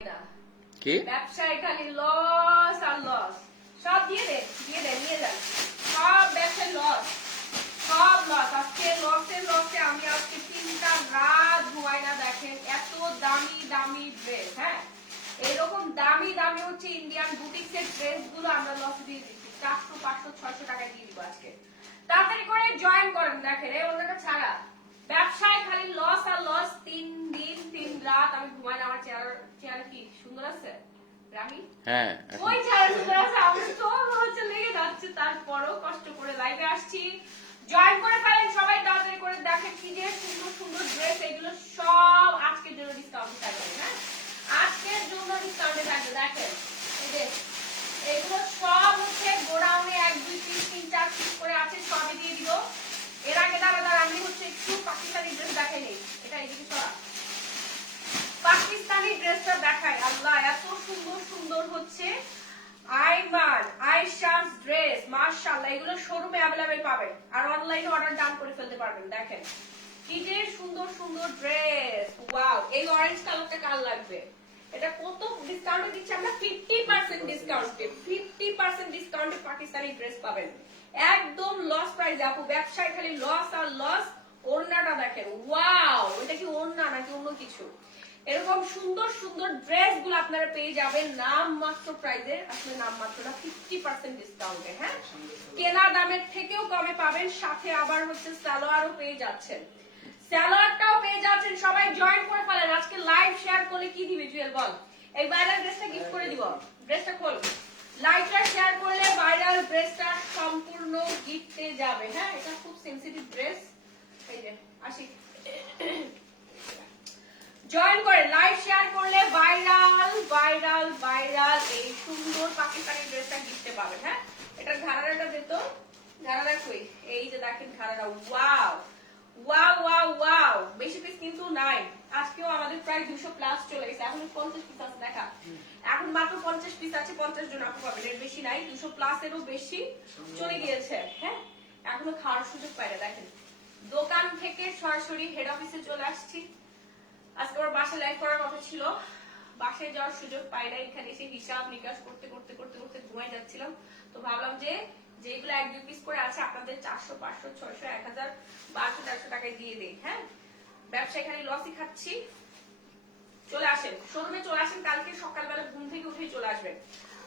কি ব্যবসায় খালি লস আর লস। সব দিয়ে দে নিয়ে যান, সব ব্যবসায় লস, সব লস। আজকে লসে আমি আজকে 3টা রাত ঘুমাই না। দেখেন এত দামি দামি ড্রেস, হ্যাঁ এরকম দামি দামি হচ্ছে ইন্ডিয়ান বুটিক্সের ড্রেস গুলো আমরা লস দিয়ে দিচ্ছি 400 500 600 টাকা দিয়ে দিব আজকে। তাড়াতাড়ি করে জয়েন করেন। দেখেন এই অন্যটা ছাড়া ব্যবসায় খালি লস আর লস। 3 দিন 3 রাত আমি ঘুমাই না। আমার চেয়ার কি সুন্দর আছে রাহি? হ্যাঁ ওই চেয়ার সুন্দর আছে। আমার তো হচ্ছে লেগে যাচ্ছে, তারপরও কষ্ট করে লাইভে আসছি। জয়েন করে ফেলেন সবাই তাড়াতাড়ি করে। দেখেন কি যে সুন্দর সুন্দর ড্রেস, এগুলো সব আজকের জন্য ডিসকাউন্টে থাকবে। হ্যাঁ আজকের জন্য ডিসকাউন্টে থাকবে। দেখেন এই যে এগুলো সব হচ্ছে গোডাউনে 1 2 3 3 4 পিস করে আছে, সবই দিয়ে দিব। এর আগে দাঁড়া আমি হচ্ছে একটু পাকিস্তানি ড্রেস দেখাই নেই। এটা এইদিকে সরা, পাকিস্তানি ড্রেসটা দেখাই। আল্লাহ এত সুন্দর সুন্দর হচ্ছে আইমান আয়েশাস ড্রেস, মাশাআল্লাহ এগুলো শোরুমে अवेलेबल পাবেন আর অনলাইনে অর্ডার ডান করে ফেলতে পারবেন। দেখেন কি যে সুন্দর সুন্দর ড্রেস। ওয়াও, এই অরেঞ্জ কালারটা কার লাগবে? এটা কত ডিসকাউন্টে দিচ্ছি আমরা? 50% ডিসকাউন্টে, 50% ডিসকাউন্টে পাকিস্তানি ড্রেস পাবেন একদম লস প্রাইসে। আপু ব্যবসায় খালি লস আর লস। ওড়নাটা দেখেন, ওয়াও এটা কি ওড়না নাকি অন্য কিছু? এরকম সুন্দর সুন্দর ড্রেস গুলো আপনারা পেয়ে যাবেন নাম মাত্র প্রাইসে। আসলে নাম মাত্র না, 50% ডিসকাউন্টে। হ্যাঁ কেনা দামের থেকেও কমে পাবেন, সাথে আবার হচ্ছে সালোয়ারও পেয়ে যাচ্ছেন, সালোয়ারটাও পেয়ে যাচ্ছেন। সবাই জয়েন করে ফেলেন। আজকে লাইভ শেয়ার করলে কি দিবে জুয়েল বল? এই ভাইরাল ড্রেসটা গিফট করে দিব। ড্রেসটা খোল, লাইভটা শেয়ার করলে ভাইরাল ড্রেসটা সম্পূর্ণ গিফটে যাবে। হ্যাঁ এটা খুব সেনসিটিভ ড্রেস। এই যে আসি জয়েন করে লাইভ শেয়ার করলে ভাইরাল ভাইরাল ভাইরাল এই সুন্দর পাকিস্তানি ড্রেসটা গিফটে পাবেন। হ্যাঁ এটার ঘাড়াটা দিত, ঘাড়াটা কই? এই যে দেখেন ঘাড়াটা। ওয়াও ওয়াও ওয়াও ওয়াও, বেশি পিস কিন্তু নাই। আজকেও আমাদের প্রায় 200 প্লাস চলে গেছে। এখন 50 পিস আছে। দেখা এখন মাত্র 50 পিস আছে, 50 জন আপু পাবেন, এর বেশি নাই। 200 প্লাস এরও বেশি চলে গিয়েছে। হ্যাঁ এখনো খাওয়ার সুযোগ পাই না। দেখেন দোকান থেকে সরাসরি হেড অফিসে চলে আসছি। আজকে আমার বাসায় লাইভ করার কথা ছিল, বাসায় যাওয়ার সুযোগ পাই না। এখানে এসে হিসাব নিকাশ করতে করতে করতে করতে ঘুমাই যাচ্ছিলাম। তো ভাবলাম যে যেগুলো 1 2 পিস করে আছে আপনাদের 400 500 600 1000 1200 1300 টাকায় দিয়ে দেই। হ্যাঁ ব্যবসা এখানে লসই খাচ্ছি। চলে আসেন শোরুমে, চলে আসেন কালকে সকালবেলা ঘুম থেকে উঠেই চলে আসবেন।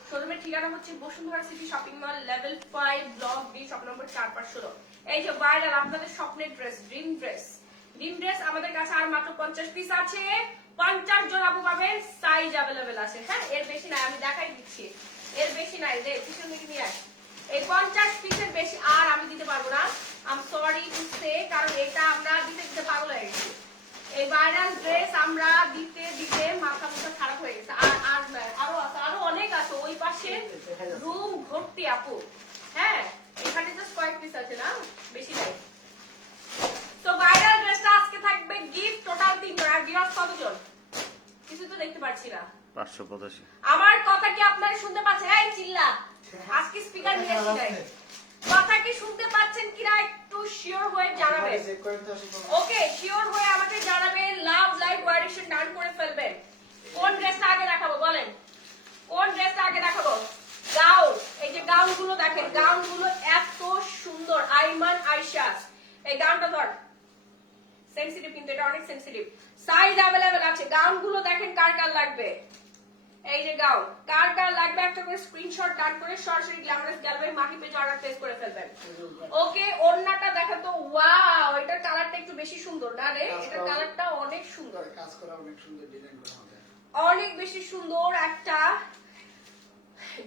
শোরুমের ঠিকানা হচ্ছে Bashundhara city shopping mall, level 5 block B, shop number 4516। এই যে ভাইরাল আপনাদের স্বপ্নের dress, dream dress, dream dress আমাদের কাছে আর মাত্র 50 পিস আছে। 50 জন আপু পাবেন, সাইজ अवेलेबल আছে। হ্যাঁ এর বেশি নাই, আমি দেখাই দিচ্ছি, এর বেশি নাই। যে পিছন দিকে নিয়ে আস, এই 50 পিসের বেশি আর আমি দিতে পারবো না। I am sorry to say, কারণ এটা আমরা দিতে দিতে পাগল হয়ে গেছি। এই ভাইরাল ড্রেস আমরা দিতে দিতে মাথা মুথা খারাপ হয়ে গেছে। আর আর আরো আছে, আরো অনেক আছে। ওই পাশে রুম ভর্তি আপু। হ্যাঁ এখানে জাস্ট কয়েক পিস আছে না, বেশি নাই। তো ভাইরাল ড্রেসটা আজকে থাকবে গিফট, টোটাল 3 জন। আর গিফট কতজন কিছু তো দেখতে পাচ্ছি না। 585। আমার কথা কি আপনারা শুনতে পাচ্ছেন? এই চিল্লা, আজকে স্পিকার নিয়ে আসি নাই। কথা কি শুনতে পাচ্ছেন কিনা একটু শিওর হয়ে জানাবেন। ওকে শিওর হয়ে আমাকে জানাবেন। লাভ লাইভ কোয়ারেকশন ডান করে ফেলবেন। কোন ড্রেসটা আগে দেখাবো বলেন? কোন ড্রেসটা আগে দেখাবো? গাউন। এই যে গাউন গুলো দেখেন, গাউন গুলো এত সুন্দর। আইমান আয়েশাস, এই গাউনটা ধর, সেনসিটিভ কিন্তু এটা অনেক সেনসিটিভ। সাইজ अवेलेबल আছে। গাউন গুলো দেখেন কার কার লাগবে। এই যে গাউন কার কার লাগবে একটা করে স্ক্রিনশট ডান করে সরাসরি গ্ল্যামারাস গ্যালারি মাহি পেজে অর্ডার প্লেস করে ফেলবেন। ওকে ওড়নাটা দেখেন তো। ওয়াও এটার কালারটা একটু বেশি সুন্দর না রে? এটার কালারটা অনেক সুন্দর, কাজ করা অনেক সুন্দর, ডিজাইন করা অনেক বেশি সুন্দর একটা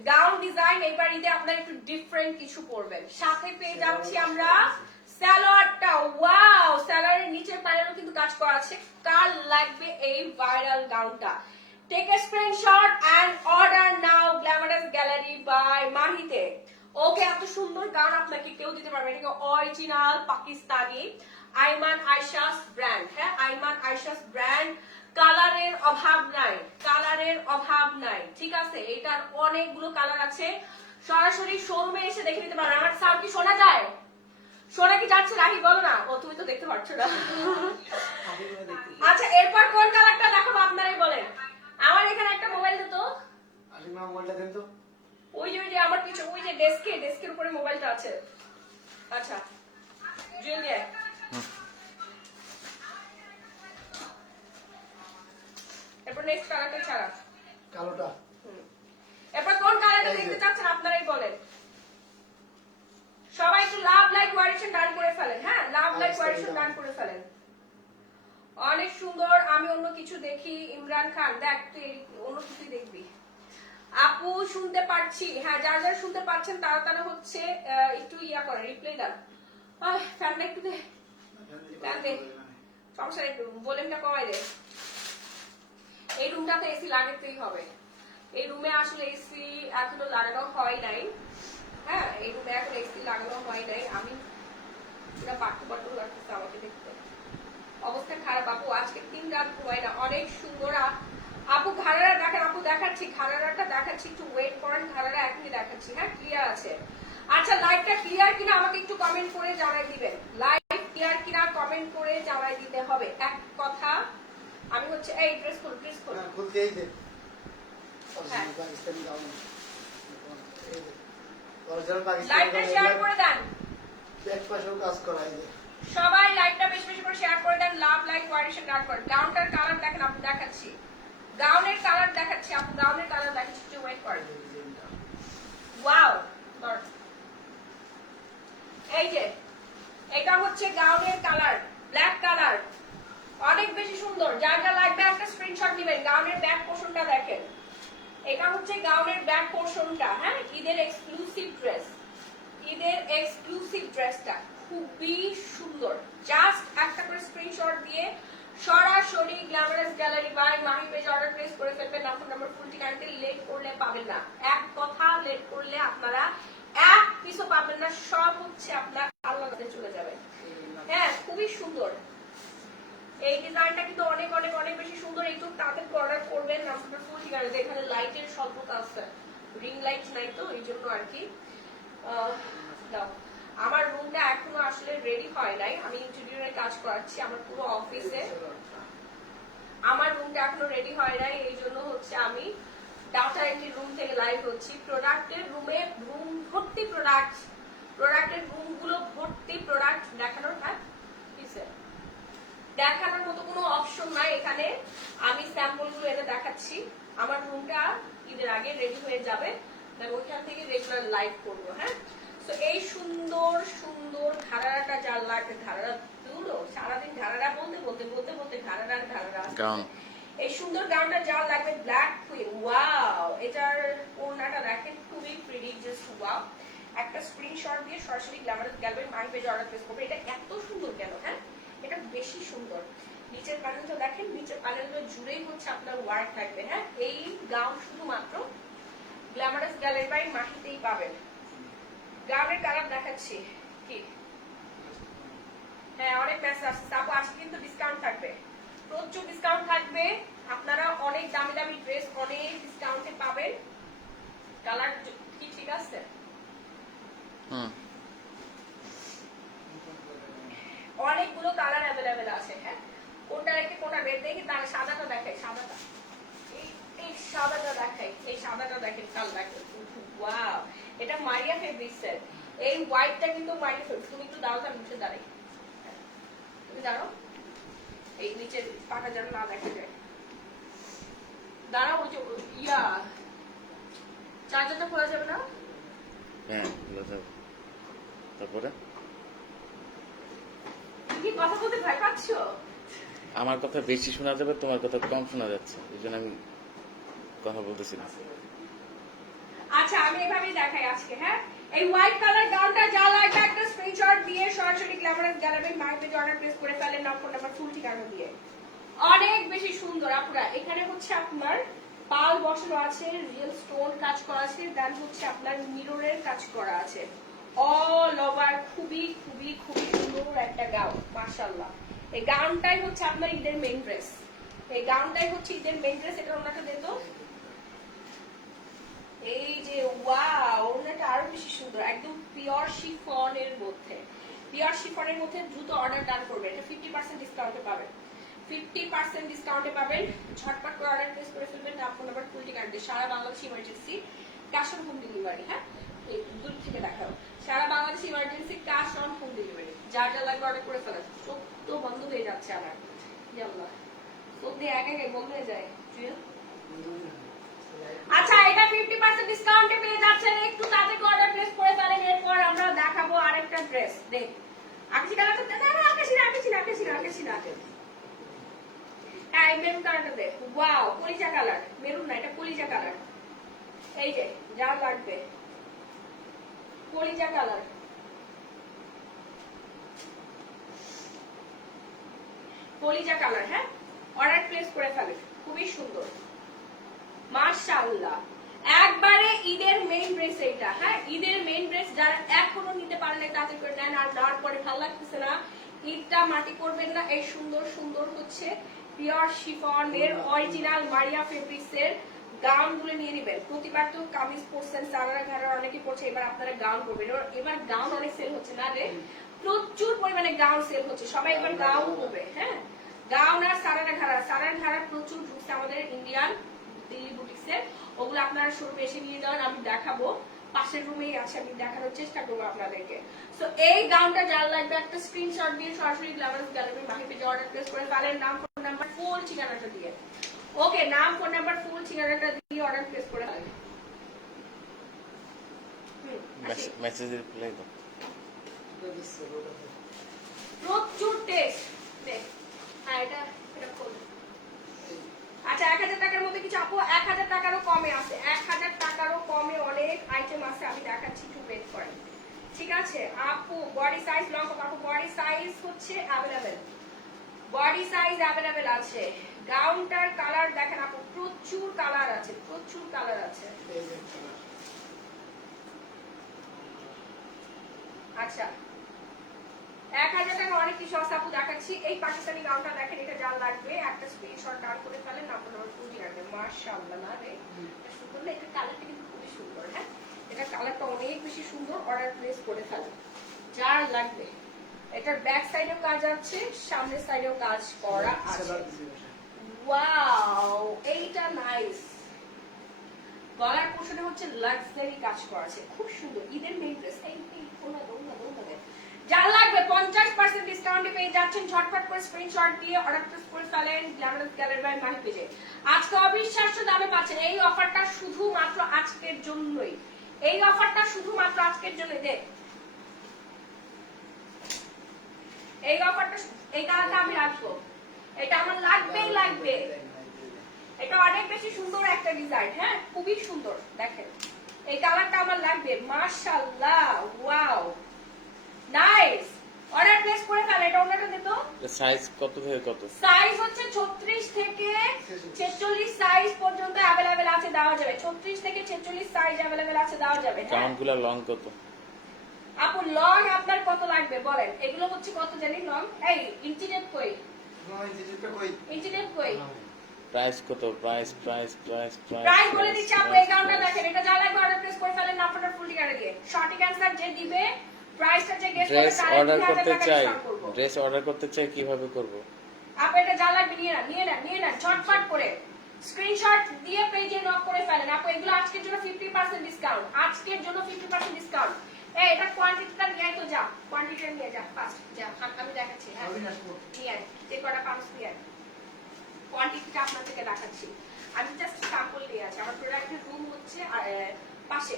গাউন ডিজাইন। এবার ঈদে আপনারা একটু ডিফারেন্ট কিছু পরবেন। সাথে পেয়ে যাচ্ছি আমরা সালোয়ারটা। ওয়াও সালোয়ারের নিচের প্যানেলও কিন্তু কাজ করা আছে। কার লাগবে এই ভাইরাল গাউনটা? Take a screenshot and order now glamorous gallery by মাহিতে। ওকে এত সুন্দর গাউন আপনাকে কেউ দিতে পারবে না। এটা অরিজিনাল পাকিস্তানি আইমান আয়েশাস ব্র্যান্ড। হ্যাঁ আইমান আয়েশাস ব্র্যান্ড। কালারের অভাব নাই, কালারের অভাব নাই। ঠিক আছে এটার অনেকগুলো কালার আছে। সরাসরি শোরুমে এসে দেখে নিতে পারেন। আমার সাউন্ড কি শোনা যায়? শোনা কি যাচ্ছে? রাহি বলো না। ও তুমি তো দেখতে পাচ্ছ না। আচ্ছা এরপর কোন কালারটা দেখাবো আপনারাই বলেন। আমার এখানে একটা মোবাইলটা দেন তো। ওই যে আমার কিছু ওই যে ডেস্কের উপরে মোবাইলটা আছে। আচ্ছা জুয়েল এরপর নেক্সট কালারটা ছাড়া কালোটা। এরপর কোন কালারটা দেখতে চাচ্ছেন আপনারাই বলেন। সবাই একটু লাভ লাইক ওয়ারিশন ডান করে ফেলেন। হ্যাঁ লাভ লাইক ওয়ারিশন ডান করে ফেলেন। অনেক সুন্দর। আমি অন্য কিছু দেখি। ইমরান খান দেখ তুই অন্য কিছু দেখবি। আপু শুনতে পাচ্ছি। হ্যাঁ যারা যারা শুনতে পাচ্ছেন তারা তারা হচ্ছে একটু ইয়া করে রিপ্লাই দেন। ফ্যানটা একটু দে, ফ্যান দে, সমস্যা নেই, একটু ভলিউমটা কমাই দে। এই রুমটাতে এসি লাগাতেই হবে। এই রুমে আসলে এসি এখনো লাগানো হয় নাই। হ্যাঁ এই রুমে এখন এসি লাগানো হয় নাই। আমি পুরো বাট্টু বাট্টু লাগতেছে আমাকে দেখতে। অবস্থা খারাপ আপু, আজকে 3 রাত ঘুমাই না। অনেক সুন্দর আপু ঘাড়ারা দেখেন। আপু দেখাচ্ছি ঘাড়ারাটা দেখাচ্ছি, একটু ওয়েট করেন। ঘাড়ারা এখনই দেখাচ্ছি। হ্যাঁ ক্লিয়ার আছে। আচ্ছা লাইভটা ক্লিয়ার কিনা আমাকে একটু কমেন্ট করে জানাই দিবেন। লাইভ ক্লিয়ার কিনা কমেন্ট করে জানাই দিতে হবে। এক কথা আমি হচ্ছে এই ড্রেস খুল খুলতেই দে। হ্যাঁ। পাকিস্তানি গাউন। অরিজিনাল পাকিস্তানি লাইভটা শেয়ার করে দেন। এক পাশেও কাজ করাই দে। সবাই লাইভটা বেশি বেশি করে শেয়ার করে দেন। লাভ লাইক ওয়ারিশন ডান করেন। গাউনটার কালার দেখেন আপু দেখাচ্ছি। গাউনের কালার দেখাচ্ছি আপু। গাউনের কালার দেখাচ্ছি, একটু ওয়েট করেন। ওয়াও এই যে এটা হচ্ছে গাউনের কালার, ব্ল্যাক কালার। অনেক বেশি সুন্দর। যার যা লাগবে একটা স্ক্রিনশট নেবেন। গাউনের ব্যাক পোরশনটা দেখেন। এটা হচ্ছে গাউনের ব্যাক পোরশনটা। হ্যাঁ ঈদের এক্সক্লুসিভ ড্রেস। ঈদের এক্সক্লুসিভ ড্রেসটা খুবই সুন্দর। জাস্ট একটা করে স্ক্রিনশট দিয়ে সরাসরি glamorous gallery by Mahi page order place করে ফেলবেন। নাম্বার ফুল ঠিকানাতে লেট করলে পাবেন না। এক কথা লেট করলে আপনারা এক পিসও পাবেন না। সব হচ্ছে আপনার আল্লাহতে চলে যাবে। হ্যাঁ খুবই সুন্দর। এই ডিজাইনটা কিন্তু অনেক অনেক অনেক বেশি সুন্দর। একটু তাড়াতাড়ি অর্ডার করবেন। নাম্বার ফুল ঠিকানাতে। এখানে লাইটের স্বল্পতা আছে, রিং লাইট নাই তো এই জন্য আর কি। দাও আমার রুমটা এখনো আসলে রেডি হয় নাই। আমি ইন্টেরিয়রের কাজ করাচ্ছি আমার পুরো অফিসে। আমার রুমটা এখনো রেডি হয় নাই, এই জন্য হচ্ছে আমি ডাটা এন্ট্রি রুম থেকে লাইভ হচ্ছি। প্রোডাক্টের রুমে রুম ভর্তি প্রোডাক্ট, প্রোডাক্টের রুমগুলো ভর্তি প্রোডাক্ট দেখানোর। হ্যাঁ দেখানোর মতো কোনো অপশন নাই এখানে। আমি স্যাম্পলগুলো এনে দেখাচ্ছি। আমার রুমটা ঈদের আগে রেডি হয়ে যাবে, ওইখান থেকে রেগুলার লাইভ করবো। হ্যাঁ তো এই সুন্দর সুন্দর ঘাড়াটা যার লাগে, ঘাড়া দুলো সারাদিন ঘাড়া বলতে বলতে বলতে বলতে ঘাড়া এই সুন্দর গাউনটা যার লাগবে ব্ল্যাক কুইন। ওয়াও এটার ওড়নাটা দেখেন খুবই প্রিটি, জাস্ট ওয়াও। একটা স্ক্রিনশট দিয়ে সরাসরি গ্ল্যামারাস গ্যালারি মাই পেজে অর্ডার প্লেস করবে। এটা এত সুন্দর কেন? হ্যাঁ এটা বেশি সুন্দর। নিচের প্যানেলটা দেখেন, নিচের প্যানেলটা জুড়েই হচ্ছে আপনার ওয়ার্ক থাকবে। হ্যাঁ এই গাউন শুধুমাত্র গ্ল্যামারাস গ্যালারি বাই মাহিতেই পাবেন। গাউনের কালার দেখাচ্ছি কি। হ্যাঁ অনেক মেসেজ আসছে আপু, আজকে কিন্তু ডিসকাউন্ট থাকবে, প্রচুর ডিসকাউন্ট থাকবে। আপনারা অনেক দামি দামি ড্রেস অনেক ডিসকাউন্টে পাবেন। কালার কি ঠিক আছে? অনেকগুলো কালার অ্যাভেলেবেল আছে। হ্যাঁ কোনটা রেখে কোনটা বের দেখি। তাহলে সাদাটা দেখাই, সাদাটা এই সাদাটা দেখাই। এই সাদাটা দেখেন, কাল দেখেন। ওয়াও এটা মারিয়া ফেব্রিক্সের। এই হোয়াইটটা কিন্তু মারিয়া ফেব্রিক্স। তুমি একটু দাও, তার নিচে দাঁড়াই, তুমি দাঁড়াও, এই নিচের পাটা যেন না দেখা যায়। দাঁড়াও, ইয়া চার্জারটা খোলা যাবে না? হ্যাঁ খোলা যাবে। তারপরে কি কথা বলতে ভয় পাচ্ছ? আমার কথা বেশি শোনা যাবে, তোমার কথা কম শোনা যাচ্ছে, এই জন্য আমি কথা বলতেছি না। আচ্ছা আমি এভাবেই দেখাই আজকে। হ্যাঁ এই হোয়াইট কালার গাউনটা যা লাগবে একটা স্ক্রিনশট দিয়ে সরাসরি গ্ল্যামারাস গ্যালারি মাই পেজে অর্ডার প্লেস করে ফেলেন। নাম্বার ফুল ঠিকানা দিয়ে। অনেক বেশি সুন্দর আপুরা। এখানে হচ্ছে আপনার পাল বসানো আছে, রিয়েল স্টোন কাজ করা আছে, দেন হচ্ছে আপনার মিররের কাজ করা আছে। অল ওভার খুবই খুবই খুবই সুন্দর একটা গাউন, মাশাআল্লাহ। এই গাউনটাই হচ্ছে আপনার ঈদের মেইন ড্রেস। এই গাউনটাই হচ্ছে ঈদের মেইন ড্রেস। এটা ওনাকে দিত। এই যে ওয়াও ওনাটা আরো বেশি সুন্দর, একদম পিওর শিফনের মধ্যে। পিওর শিফনের মধ্যে দ্রুত অর্ডার ডান করবে। এটা 50% ডিসকাউন্টে পাবেন। 50% ডিসকাউন্টে পাবেন। ঝটপট করে অর্ডার প্লেস করে ফেলবেন। নাম ফোন নাম্বার ফুল ঠিকানা দিয়ে সারা Bangladesh emergency cash on home delivery. হ্যাঁ, এই দূর থেকে দেখাও। সারা Bangladesh emergency cash on home delivery. যার যা লাগবে অর্ডার করে ফেলেন। চোখ তো বন্ধ হয়ে যাচ্ছে আমার। ইয়াল্লাহ, চোখ দিয়ে একা একাই বন্ধ হয়ে যায়। আচ্ছা, এটা 50% ডিসকাউন্টে পেয়ে যাচ্ছেন। একটু তাড়াতাড়ি অর্ডার প্লেস করে ফেলেন। এরপর আমরা দেখাবো আরেকটা ড্রেস। দেখ, আকাশি কালারটা দেখ। না, আকাশি না। হ্যাঁ, এই মেরুন কালারটা দেখ। ওয়াও, কলিজা কালার। মেরুন না, এটা কলিজা কালার। এই যে যা লাগবে, কলিজা কালার। কলিজা কালার। হ্যাঁ, অর্ডার প্লেস করে ফেলেন। খুবই সুন্দর, মাশাআল্লাহ। একবারে ঈদের মেইন ড্রেস এইটা। হ্যাঁ, ঈদের মেইন ড্রেস। যারা এখনো নিতে পারেন তাদের করে নেন। আর নেওয়ার পরে ভালো লাগতেছে না, ঈদটা মাটি করবেন না। এই সুন্দর সুন্দর হচ্ছে পিওর শিফন এর অরিজিনাল মারিয়া ফেব্রিক্স এর গাউন গুলো নিয়ে নিবেন। প্রতিবার তো কামিজ পরছেন, সারারা ঘাড়ে অনেকে পড়ছে, এবার আপনারা গাউন করবেন। এবার গাউন অনেক সেল হচ্ছে না রে, প্রচুর পরিমাণে গাউন সেল হচ্ছে। সবাই এবার গাউন করবে। হ্যাঁ, গাউন আর সারারা ঘাড়া প্রচুর ঢুকছে আমাদের ইন্ডিয়ান দিল্লি বুটিক্সে। ওগুলো আপনারা শোরুমে এসে নিয়ে যান, আমি দেখাবো। পাশের রুমেই আছে, আমি দেখানোর চেষ্টা করবো আপনাদেরকে। সো এই গাউনটা যার লাগবে একটা স্ক্রিনশট দিয়ে সরাসরি গ্ল্যামারাস গ্যালারি মাহি পেজে অর্ডার প্লেস করে ফেলেন। নাম, ফোন নাম্বার, ফুল ঠিকানাটা দিয়ে। ওকে, নাম, ফোন নাম্বার, ফুল ঠিকানাটা দিয়ে অর্ডার প্লেস করে ফেলেন। মেসেজ রিপ্লাই দাও। প্রচুর টেস্ট দেখ। হ্যাঁ, এটা খোল। আচ্ছা, 1000 টাকার মধ্যে কিছু আপু 1000 টাকারও কমে আছে। 1000 টাকারও কমে অনেক আইটেম আছে, আমি দেখাচ্ছি, একটু ওয়েট করেন। ঠিক আছে আপু, বডি সাইজ লং আপু, বডি সাইজ হচ্ছে অ্যাভেলেবেল। বডি সাইজ অ্যাভেলেবেল আছে। গাউনটার কালার দেখেন আপু, প্রচুর কালার আছে, প্রচুর কালার আছে। আচ্ছা, 1000 টাকা অনেক কিছু আছে আপু, দেখাচ্ছি। এই পাকিস্তানি গাউনটা দেখেন, এটা যা লাগবে একটা স্ক্রিনশট ডাউন করে ফেলেন। আপনার পুঁজি রাখবে। মাশাআল্লাহ, না রে সুন্দর না? এটা কালারটা কিন্তু খুবই সুন্দর। হ্যাঁ, এটা কালারটা অনেক বেশি সুন্দর। অর্ডার প্লেস করে ফেলেন যার লাগবে। এটার ব্যাক সাইডেও কাজ আছে, সামনের সাইডেও কাজ করা আছে। ওয়াও, এইটা নাইস। গলার পোর্শনে হচ্ছে লাক্সারি কাজ করা আছে, খুব সুন্দর। ঈদের মেইন ড্রেস। এই কোনা দৌড়া দেখ। যার লাগবে 50% ডিসকাউন্টে পেয়ে যাচ্ছেন। ঝটপট করে স্ক্রিনশট দিয়ে অর্ডার প্লেস করে ফেলেন গ্ল্যামারাস গ্যালারি বাই মাহি পেজে। আজকে অবিশ্বাস্য দামে পাচ্ছেন। এই অফারটা শুধুমাত্র আজকের জন্যই। এই অফারটা শুধুমাত্র আজকের জন্য। দেখ, এই অফারটা, এই কালারটা আমি রাখবো। এটা আমার লাগবে। এটা অনেক বেশি সুন্দর একটা ডিজাইন। হ্যাঁ, খুবই সুন্দর। দেখেন, এই কালারটা আমার লাগবে। মাশাআল্লাহ, ওয়াও, নাইস। অর্ডার প্লেস করে ফেলে। এটা ওনাটা দিত। সাইজ কত থেকে কত? সাইজ হচ্ছে 36 থেকে 46 সাইজ পর্যন্ত अवेलेबल আছে, দেওয়া যাবে। 36 থেকে 46 সাইজ अवेलेबल আছে, দেওয়া যাবে। গাউনগুলো লং কত আপু? লং আপনার কত লাগবে বলেন? এগুলো হচ্ছে কত জানি লং। এই ইঞ্চি টেপ কই? ইঞ্চি টেপ কই? প্রাইস কত? প্রাইস বলে দিচ্ছি আপু। এই গাউনটা দেখেন, এটা যা লাগবে অর্ডার প্লেস করে ফেলেন। আপনার ফুল ঠিকানা দিয়ে সঠিক অ্যানসার যে দিবে, প্রাইসটা যে গেস করবে, তার ড্রেস অর্ডার করতে চাই কিভাবে করব? আপু এটা যা লাগবে নিয়ে না ঝটপট করে স্ক্রিনশট দিয়ে পেজে নক করে ফেলেন। আপু এগুলো আজকের জন্য 50% ডিসকাউন্ট। আজকের জন্য 50% ডিসকাউন্ট। এই এটা কোয়ান্টিটিটা নিয়ে তো যা, কোয়ান্টিটি নিয়ে যা ফাস্ট যা। আমি দেখাচ্ছি। হ্যাঁ, নিয়ে আয়, যে কটা পাউন্ডস নিয়ে আয়। কোয়ান্টিটিটা আপনাদেরকে দেখাচ্ছি। আমি জাস্ট স্যাম্পল নিয়ে আছি। আমার প্রোডাক্টের রুম হচ্ছে পাশে।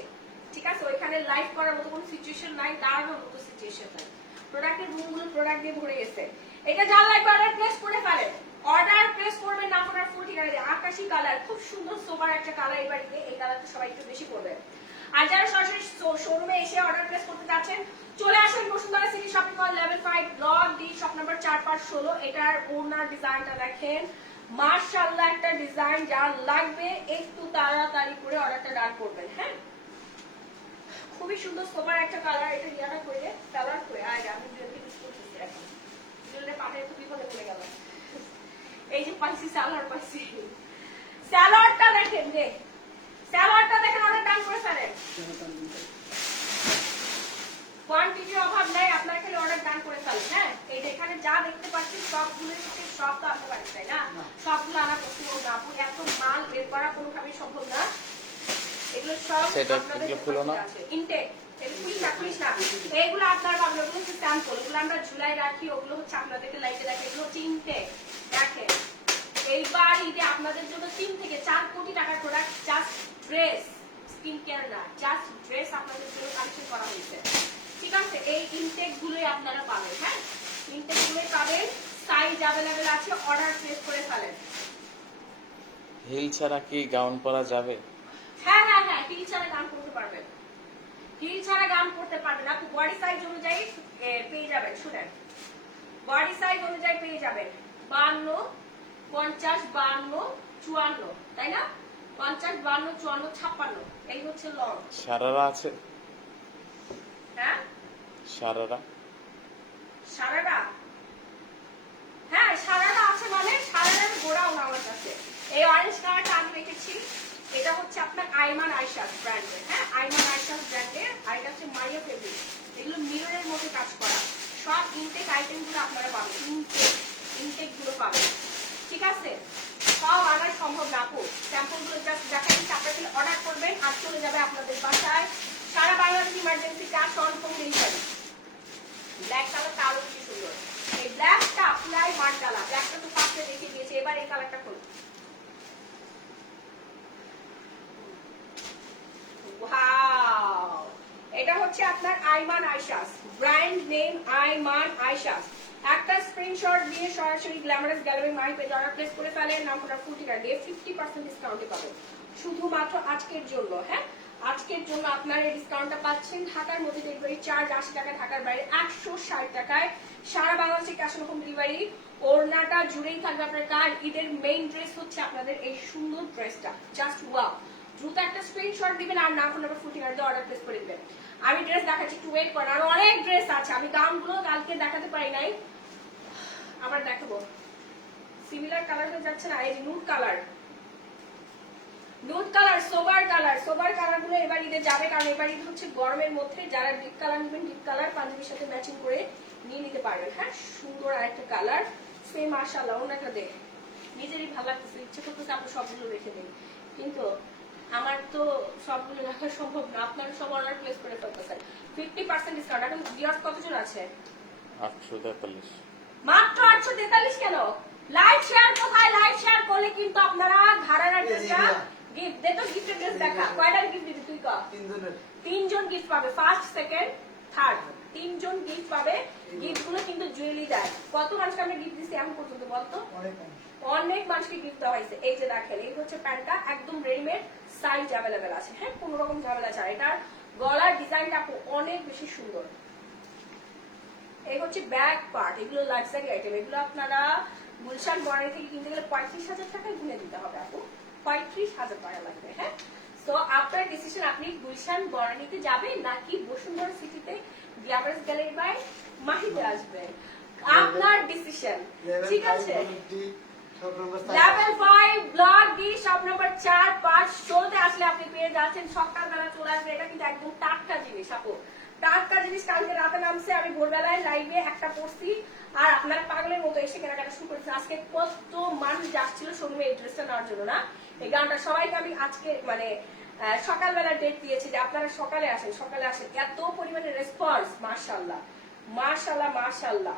ঠিক আছে, ওইখানে লাইভ করার মতো কোনো সিচুয়েশন নাই, দাঁড়ানোর মতো সিচুয়েশন নাই। প্রোডাক্টের রুমগুলো প্রোডাক্ট দিয়ে ভরে গেছে। এটা যা লাগবে অর্ডার প্লেস করে ফেলেন। অর্ডার প্লেস করবেন না আপনার ফুল ঠিকানা দিয়ে। আকাশি কালার, খুব সুন্দর সোবার একটা কালার। এই বাড়িতে এই কালারটা সবাই একটু বেশি করবে। আর যারা সরাসরি শোরুমে এসে অর্ডার প্লেস করতে যাচ্ছেন, চলে আসেন Bashundhara city shopping mall level 5 block D shop number 4516। এটার ওনার ডিজাইনটা দেখেন, মাশাআল্লাহ একটা ডিজাইন। যার লাগবে একটু তাড়াতাড়ি করে অর্ডারটা ডান করবেন। হ্যাঁ, খুবই সুন্দর সোবার একটা কালার। এটা ইয়াটা করে কালার করে আগে আমি দুটোকে ইউজ করতেছি। এখন দুটোতে পাটে একটু বিপদে পড়ে গেল। এই যে পাইছি সালোয়ার, পাইছি সালোয়ারটা দেখেন। যে সালোয়ারটা দেখেন, অর্ডার ডান করে ফেলেন। কোয়ান্টিটির অভাব নাই, আপনার খালি অর্ডার ডান করে ফেলেন। হ্যাঁ, এই যে এখানে যা দেখতে পাচ্ছেন সবগুলো সব তো আনতে পারি তাই না, না। সবগুলো আনা পসিবল না আপু, এত মাল বের করা কোনোভাবেই সম্ভব না। এগুলো সব সেটা আপনাদের এগুলো খুলো না। ইনটেক, এগুলো খুলিস না। এইগুলো আপনার পাবেন, ওগুলো হচ্ছে স্যাম্পল, ওগুলো আমরা ঝুলাই রাখি, ওগুলো হচ্ছে আপনাদেরকে লাইটে রাখি, এগুলো হচ্ছে ইনটেক। দেখেন এইবার ঈদে আপনাদের জন্য 3 থেকে 4 কোটি টাকার product, just dress, skin care না, জাস্ট ড্রেস আপনাদের জন্য কালেকশন করা হয়েছে। ঠিক আছে, এই ইনটেক গুলোই আপনারা পাবেন। হ্যাঁ, ইনটেক গুলোই পাবেন, সাইজ অ্যাভেলেবেল আছে, অর্ডার প্লেস করে ফেলেন। হিল ছাড়া কি গাউন পরা যাবে? হ্যাঁ, হিল ছাড়া গান করতে পারবেন, হিল ছাড়া গান করতে পারবেন। আপনি বডি সাইজ অনুযায়ী পেয়ে যাবেন, শুনেন, বডি সাইজ অনুযায়ী পেয়ে যাবেন 52, 50, 52, 54, তাই না? 50, 52, 54, 56, এই হচ্ছে লং। সারারা আছে? হ্যাঁ, সারারা সারারা, হ্যাঁ সারারা আছে, মানে সারারার গোড়াও না আমার কাছে। এই অরেঞ্জ কালারটা আমি রেখেছি, এটা হচ্ছে আপনার আইমান আইশাস ব্র্যান্ডের। হ্যাঁ, আইমান আইশাস ব্র্যান্ডের, আর এটা হচ্ছে মারিয়া ফেব্রিক। এগুলো মিররের মধ্যে কাজ করা, সব ইনটেক আইটেম গুলো আপনারা পাবেন, ইনটেক গুলো পাবেন। ঠিক আছে, সব আনার সম্ভব না আপু, স্যাম্পল গুলো জাস্ট দেখা যাচ্ছে, আপনারা অর্ডার করবেন আর চলে যাবে আপনাদের বাসায়। সারা Bangladesh emergency cash on home delivery. Black কালারটা আরো বেশি সুন্দর, এই ব্ল্যাকটা আপনার মার্কালা, ব্ল্যাকটা তো পাশে রেখে দিয়েছে, এবার এই কালারটা খুলুন। ওয়াও, এটা হচ্ছে আপনার আইমান আইশাস, ব্র্যান্ড নেম আইমান আইশাস। একটা স্ক্রিনশট দিয়ে সরাসরি glamorous gallery my page order place করে ফেলেন, নাম কোটা ফুল ঠিকানা দিয়ে 50% ডিসকাউন্টে পাবেন শুধুমাত্র আজকের জন্য। হ্যাঁ, আজকের জন্য আপনারা এই ডিসকাউন্টটা পাচ্ছেন। ঢাকার মধ্যে ডেলিভারি চার্জ 80 টাকা, ঢাকার বাইরে 160 টাকায়, সারা বাংলাদেশে ক্যাশ অন হোম ডেলিভারি। ওড়নাটা জুড়েই থাকবে আপনার কার। ঈদের মেইন ড্রেস হচ্ছে আপনাদের এই সুন্দর ড্রেসটা, জাস্ট ওয়াও। দ্রুত একটা স্ক্রিনশট দিবেন আর নাম ফোন নাম্বার ফুল ঠিকানা দিয়ে অর্ডার প্লেস করে দিবেন। আমি ড্রেস দেখাচ্ছি, একটু ওয়েট করেন, আর অনেক ড্রেস আছে, আমি দামগুলো কালকে দেখাতে পারি নাই, আবার দেখাবো। সিমিলার কালার হয়ে যাচ্ছে না, এই যে nude colour, nude colour, sober colour, sober colour গুলো এবার ঈদে যাবে, কারণ এবার ঈদ হচ্ছে গরমের মধ্যে। যারা ডিপ কালার নেবেন, ডিপ কালার পাঞ্জাবির সাথে ম্যাচিং করে নিয়ে নিতে পারবেন। হ্যাঁ, সুন্দর আরেকটা কালার, সেম মাশাআল্লাহ, ওনাটা দেখ নিজেরই ভালো লাগতেছে, ইচ্ছে করতেছে আপনি সবগুলো রেখে দিন, কিন্তু আমার তো সবগুলো রাখা সম্ভব না, আপনারা সব অর্ডার প্লেস করে ফেলতেছেন। 50% ডিসকাউন্ট। এখন ভিউয়ার্স কতজন আছে? 843। মাত্র 843 কেন? লাইভ শেয়ার কোথায়? লাইভ শেয়ার করলে কিন্তু আপনারা ঘাড়ার ড্রেসটা গিফট দে, তো গিফটের ড্রেস দেখা, কয়টা গিফট দিবি তুই? কর 3জন গিফট পাবে, ফার্স্ট সেকেন্ড থার্ড, 3জন গিফট পাবে। গিফট গুলো কিন্তু জুয়েলি দেয়। কত মানুষকে আমরা গিফট দিচ্ছি এখন পর্যন্ত বলতো? অনেক মানুষকে গিফট দেওয়া হয়েছে। এই যে দেখেন, এই হচ্ছে প্যান্টটা, একদম রেডিমেড, সাইজ অ্যাভেলেবেল আছে। হ্যাঁ, কোন রকম ঝামেলা ছাড়া। এটার গলার ডিজাইনটা অনেক বেশি সুন্দর। এই হচ্ছে ব্যাক পার্ট, এগুলো লাক্সারি আইটেম, এগুলো আপনারা গুলশান বর্ণালী থেকে কিনতে গেলে 35,000 টাকায় কিনে দিতে হবে আপু, 35,000 টাকা লাগবে। হ্যাঁ, তো আপনার ডিসিশন, আপনি গুলশান বর্ণালীতে যাবেন নাকি বসুন্ধরা সিটিতে গ্ল্যামারাস গ্যালারি বাই মাহিতে আসবেন, আপনার ডিসিশন। ঠিক আছে, level 5 block D shop number 4, 5 শোতে আসলে আপনি পেয়ে যাচ্ছেন। সকালবেলা চলে আসবে, এটা কিন্তু একদম টাটকা জিনিস আপু, টাটকা জিনিস। কালকে রাতে নামছে, আমি ভোরবেলায় লাইভে একটা পড়ছি, আর আপনারা পাগলের মতো এসে কেনাকাটা শুরু করেছেন। আজকে কত মানুষ যাচ্ছিল শোরুমে এই ড্রেসটা নেওয়ার জন্য না, এই গানটা সবাইকে আমি আজকে মানে সকালবেলা ডেট দিয়েছি যে আপনারা সকালে আসেন, সকালে আসেন। এত পরিমাণে রেসপন্স, মাশাআল্লাহ মাশাআল্লাহ মাশাআল্লাহ।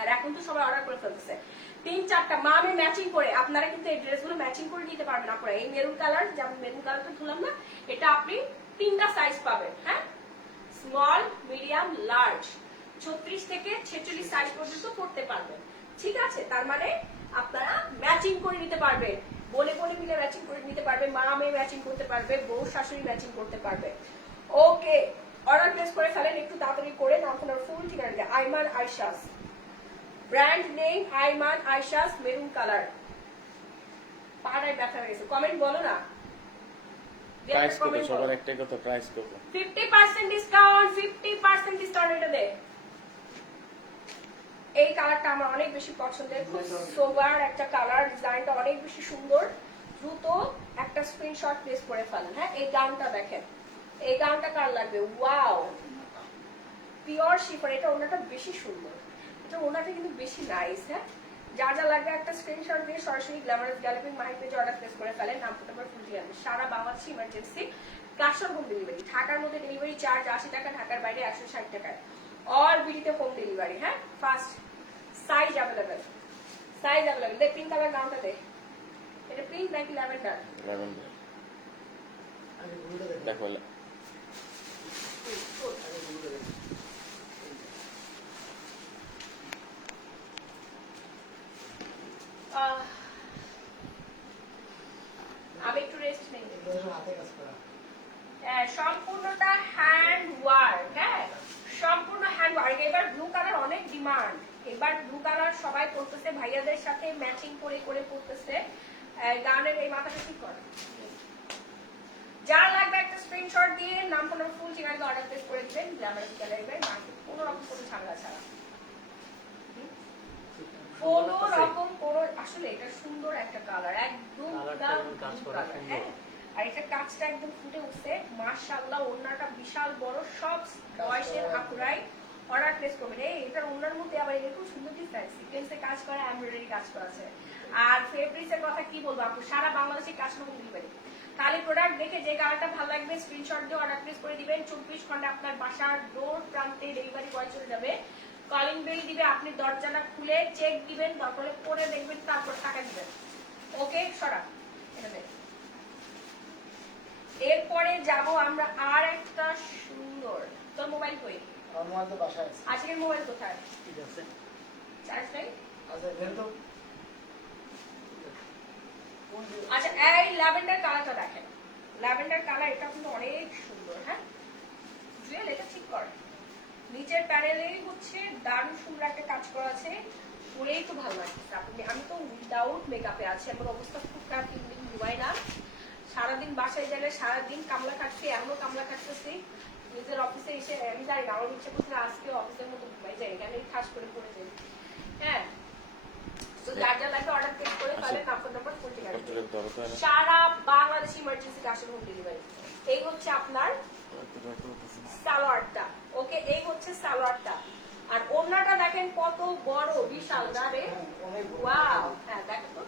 আর এখন তো সবাই অর্ডার করে ফেলতেছে 3-4টা মামে ম্যাচিং করে। আপনারা কিন্তু এই ড্রেসগুলো ম্যাচিং করে নিতে পারবেন। আপনারা এই মেরুন কালার, যেমন মেরুন কালারটা ধুলাম না, এটা আপনি 3টা সাইজ পাবেন। হ্যাঁ, স্মল, মিডিয়াম, লার্জ, 36 থেকে 46 সাইজ পর্যন্ত পড়তে পারবেন। ঠিক আছে, তার মানে আপনারা ম্যাচিং করে নিতে পারবেন, বলে বলে মিলে ম্যাচিং করে নিতে পারবে, মা মেয়ে ম্যাচিং করতে পারবে, বউ শাশুড়ি ম্যাচিং করতে পারবে। ওকে, অর্ডার প্লেস করে ফেলেন একটু তাড়াতাড়ি করে। নাম আপনার ফুল ঠিকানা, Aiman Ayesha's, brand name Aiman Ayesha's, maroon colour. পাহাড়ায় ব্যথা হয়ে গেছে, কমেন্ট বলো না। প্রাইস কত? সবার একটাই কথা, প্রাইস কত? 50% ডিসকাউন্ট, 50% ডিসকাউন্ট। এটা দে, এই কালারটা আমার অনেক বেশি পছন্দের, খুব সোবার একটা কালার, ডিজাইনটা অনেক বেশি সুন্দর। দ্রুত একটা স্ক্রিনশট প্লেস করে ফেলেন। হ্যাঁ, এই গাউনটা দেখেন, এই গাউনটা কার লাগবে? Wow, pure chiffon. এটা ওনাটা বেশি সুন্দর, এটা ওনাটা কিন্তু বেশি নাইস। হ্যাঁ, যা যা লাগবে একটা স্ক্রিনশট দিয়ে সরাসরি গ্ল্যামারাস গ্যালারি মাই পেজে অর্ডার প্লেস করে ফেলেন। নাম নাম্বার ফুল দিয়ে সারা বাংলাদেশে emergency cash on home delivery. ঢাকার মধ্যে ডেলিভারি চার্জ 80 টাকা, ঢাকার বাইরে 160 টাকায়। অল বিডিতে হোম ডেলিভারি। হ্যাঁ, first size available, size available. দেখ পিঙ্ক কালার গাউনটা দে, এটা পিঙ্ক নাকি ল্যাভেন্ডার? ল্যাভেন্ডার আগে গুলোটা দেখো। দেখো। আগে গুলোটা দেখো। আমি একটু রেস্ট নেই। এগুলো সব হাতে কাজ করা। সম্পূর্ণটা হ্যান্ড ওয়ার্ক। হ্যাঁ, সম্পূর্ণ হ্যান্ড ওয়ার্ক। এবার ব্লু কালার অনেক ডিমান্ড, এবার ব্লু কালার সবাই পড়তেছে, ভাইয়াদের সাথে ম্যাচিং করে করে পড়তেছে। গানের এই মাথাটা ঠিক করে যার লাগবে একটা স্ক্রিনশট দিয়ে নাম ফোন ফুল ঠিকানা অর্ডার প্লেস করে দিবেন গ্ল্যামারাস গ্যালারি বাই মার্কেট। কোনো রকম কোনো ঝামেলা ছাড়া, কোনো রকম কোনো। আসলে এটা সুন্দর একটা কালার, একদম হ্যাঁ। আর এটা কাজটা একদম ফুটে উঠছে মাশাআল্লাহ। ওড়নাটা বিশাল বড়, সব বয়সের আপুরাই অর্ডার প্লেস করবেন। এটার ওড়নার মধ্যে আবার এরকম সুন্দর ডিজাইন সিকোয়েন্সে কাজ করা, এমব্রয়ডারি কাজ করা আছে। আর ফেব্রিক্সের কথা কি বলবো আপু, সারা বাংলাদেশে কাজ করে ডেলিভারি। তাহলে প্রোডাক্ট দেখে যে কালারটা ভালো লাগবে স্ক্রিনশট দিয়ে অর্ডার প্লেস করে দিবেন। 24 ঘন্টা আপনার বাসার ডোর প্রান্তে ডেলিভারি বয় চলে যাবে। কলিং বেল দিবে, আপনি দরজাটা খুলে চেক দিবেন, তারপরে পরে দেখবেন, তারপর টাকা দিবেন। ওকে সরা এটা দেখ। এরপরে যাব আমরা আর একটা সুন্দর। তোর মোবাইল কই? আমার মোবাইল তো বাসায় আছে। আজকের মোবাইল কোথায়? ঠিক আছে। চার্জ নেই? আচ্ছা বের তো। আচ্ছা এই ল্যাভেন্ডার কালারটা দেখেন, ল্যাভেন্ডার কালার এটা কিন্তু অনেক সুন্দর। হ্যাঁ জুয়েল এটা ঠিক কর। নিচের প্যানেলেই হচ্ছে দারুণ সুন্দর একটা কাজ করা আছে, পরেই তো ভালো লাগছে। আমি তো উইদাউট মেকআপে আছি, আমার অবস্থা খুব খারাপ, 3 দিন ঘুমাই না। সারাদিন বাসায় গেলে সারাদিন কামলা খাচ্ছি, এমনও কামলা খাচ্ছি নিজের অফিসে এসে। আমি জানি না আমার ইচ্ছে করছে আজকে অফিসের মতো ঘুমাই যাই, এখানে খাস করে পড়ে যাই। হ্যাঁ তো যার যা লাগবে অর্ডার প্লেস করে ফেলে নাম্বার ফুল ঠিকানা সারা Bangladesh emergency cash on home delivery. এই হচ্ছে আপনার সালোয়ারটা। ওকে এই হচ্ছে সালোয়ারটা। আর ওড়নাটা দেখেন কত বড়, বিশাল না রে? ওয়াও, হ্যাঁ দেখো তো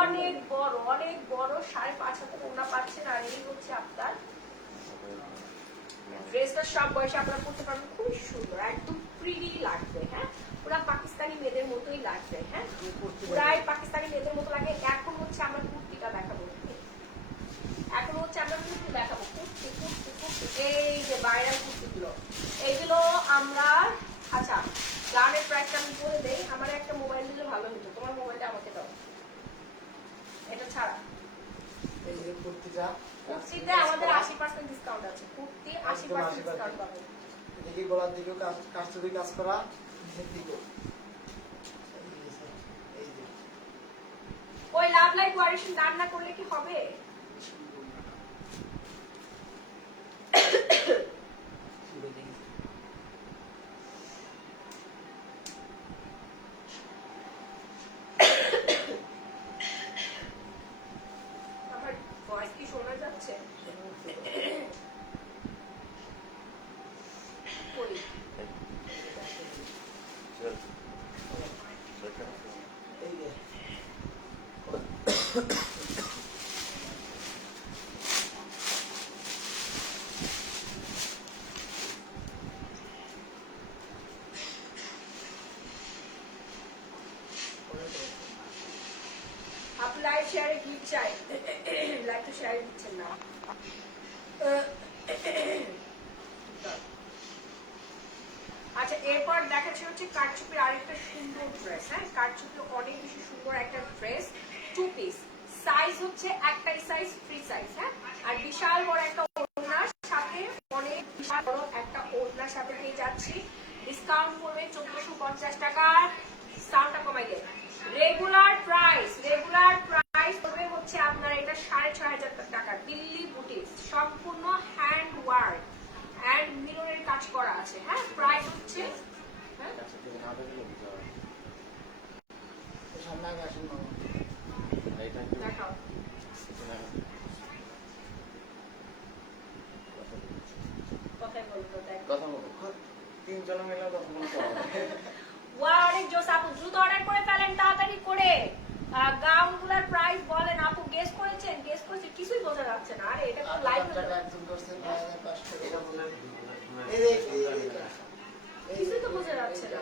অনেক বড়, অনেক বড়। 5.5 হাতের ওড়না পাচ্ছেন। আর এই হচ্ছে আপনার ড্রেসটা, সব বয়সে আপনারা পড়তে পারবেন, খুব সুন্দর, একদম প্রিটি লাগবে। হ্যাঁ পুরা পাকিস্তানি মেয়েদের মতোই লাগবে। হ্যাঁ পুরাই পাকিস্তানি মেয়েদের মতো লাগে। এখন হচ্ছে আমরা কুর্তিটা দেখাবো, এখন হচ্ছে আমরা কুর্তি দেখাবো। কুর্তি কুর্তি কুর্তি, এই যে ভাইরাল কুর্তিগুলো, এইগুলো আমরা। আচ্ছা গানের প্রাইসটা আমি বলে দেই। আমার একটা মোবাইল দিলে ভালো হতো, তোমার মোবাইলটা আমাকে দাও। এটা ছাড়া এই যে কুর্তিটা, কুর্তিতে আমাদের 80% ডিসকাউন্ট আছে। কুর্তি 80% ডিসকাউন্ট পাবেন। দেখি গলার দিকেও কাজটুবি কাজ করা, নিচের দিকেও। এই যে ওই লাভ লাইফ ওয়ারিশন দান না করলে কি হবে? আমার ভয়েস কি শোনা যাচ্ছে? কই এই যে আপনি লাইভ শেয়ারে ক্লিক চাই, লাইভ তো শেয়ারে দিচ্ছেন না। আচ্ছা এরপর দেখাচ্ছি হচ্ছে কারচুপির আরেকটা সুন্দর ড্রেস। হ্যাঁ কারচুপি অনেক বেশি সুন্দর একটা ড্রেস, 2 পিস। সাইজ হচ্ছে একটাই সাইজ, ফ্রি সাইজ। হ্যাঁ আর বিশাল বড় একটা ওড়নার সাথে, অনেক বিশাল বড় একটা ওড়নার সাথে পেয়ে যাচ্ছি। ডিসকাউন্ট করবে 1450 টাকা। সাউন্ডটা কমাই দেন। রেগুলার প্রাইস করবে হচ্ছে আপনার এটা 6500 টাকা। দিল্লি বুটিক্স, সম্পূর্ণ হ্যান্ড ওয়ার্ক এন্ড মিররের কাজ করা আছে। হ্যাঁ প্রাইস হচ্ছে সামনে আগে আসুন মামা। দেখাও কথাই বলতো দেখ। কথা বলো, 3 জন মিলে কথা বলতে হবে। ওয়া অনেক জোস আপু, দ্রুত অর্ডার করে ফেলেন। যাচ্ছে না। আরে এটা তো লাইভ টাকা একজন করছে 9500 এই যে কিছুই তো বোঝা যাচ্ছে না।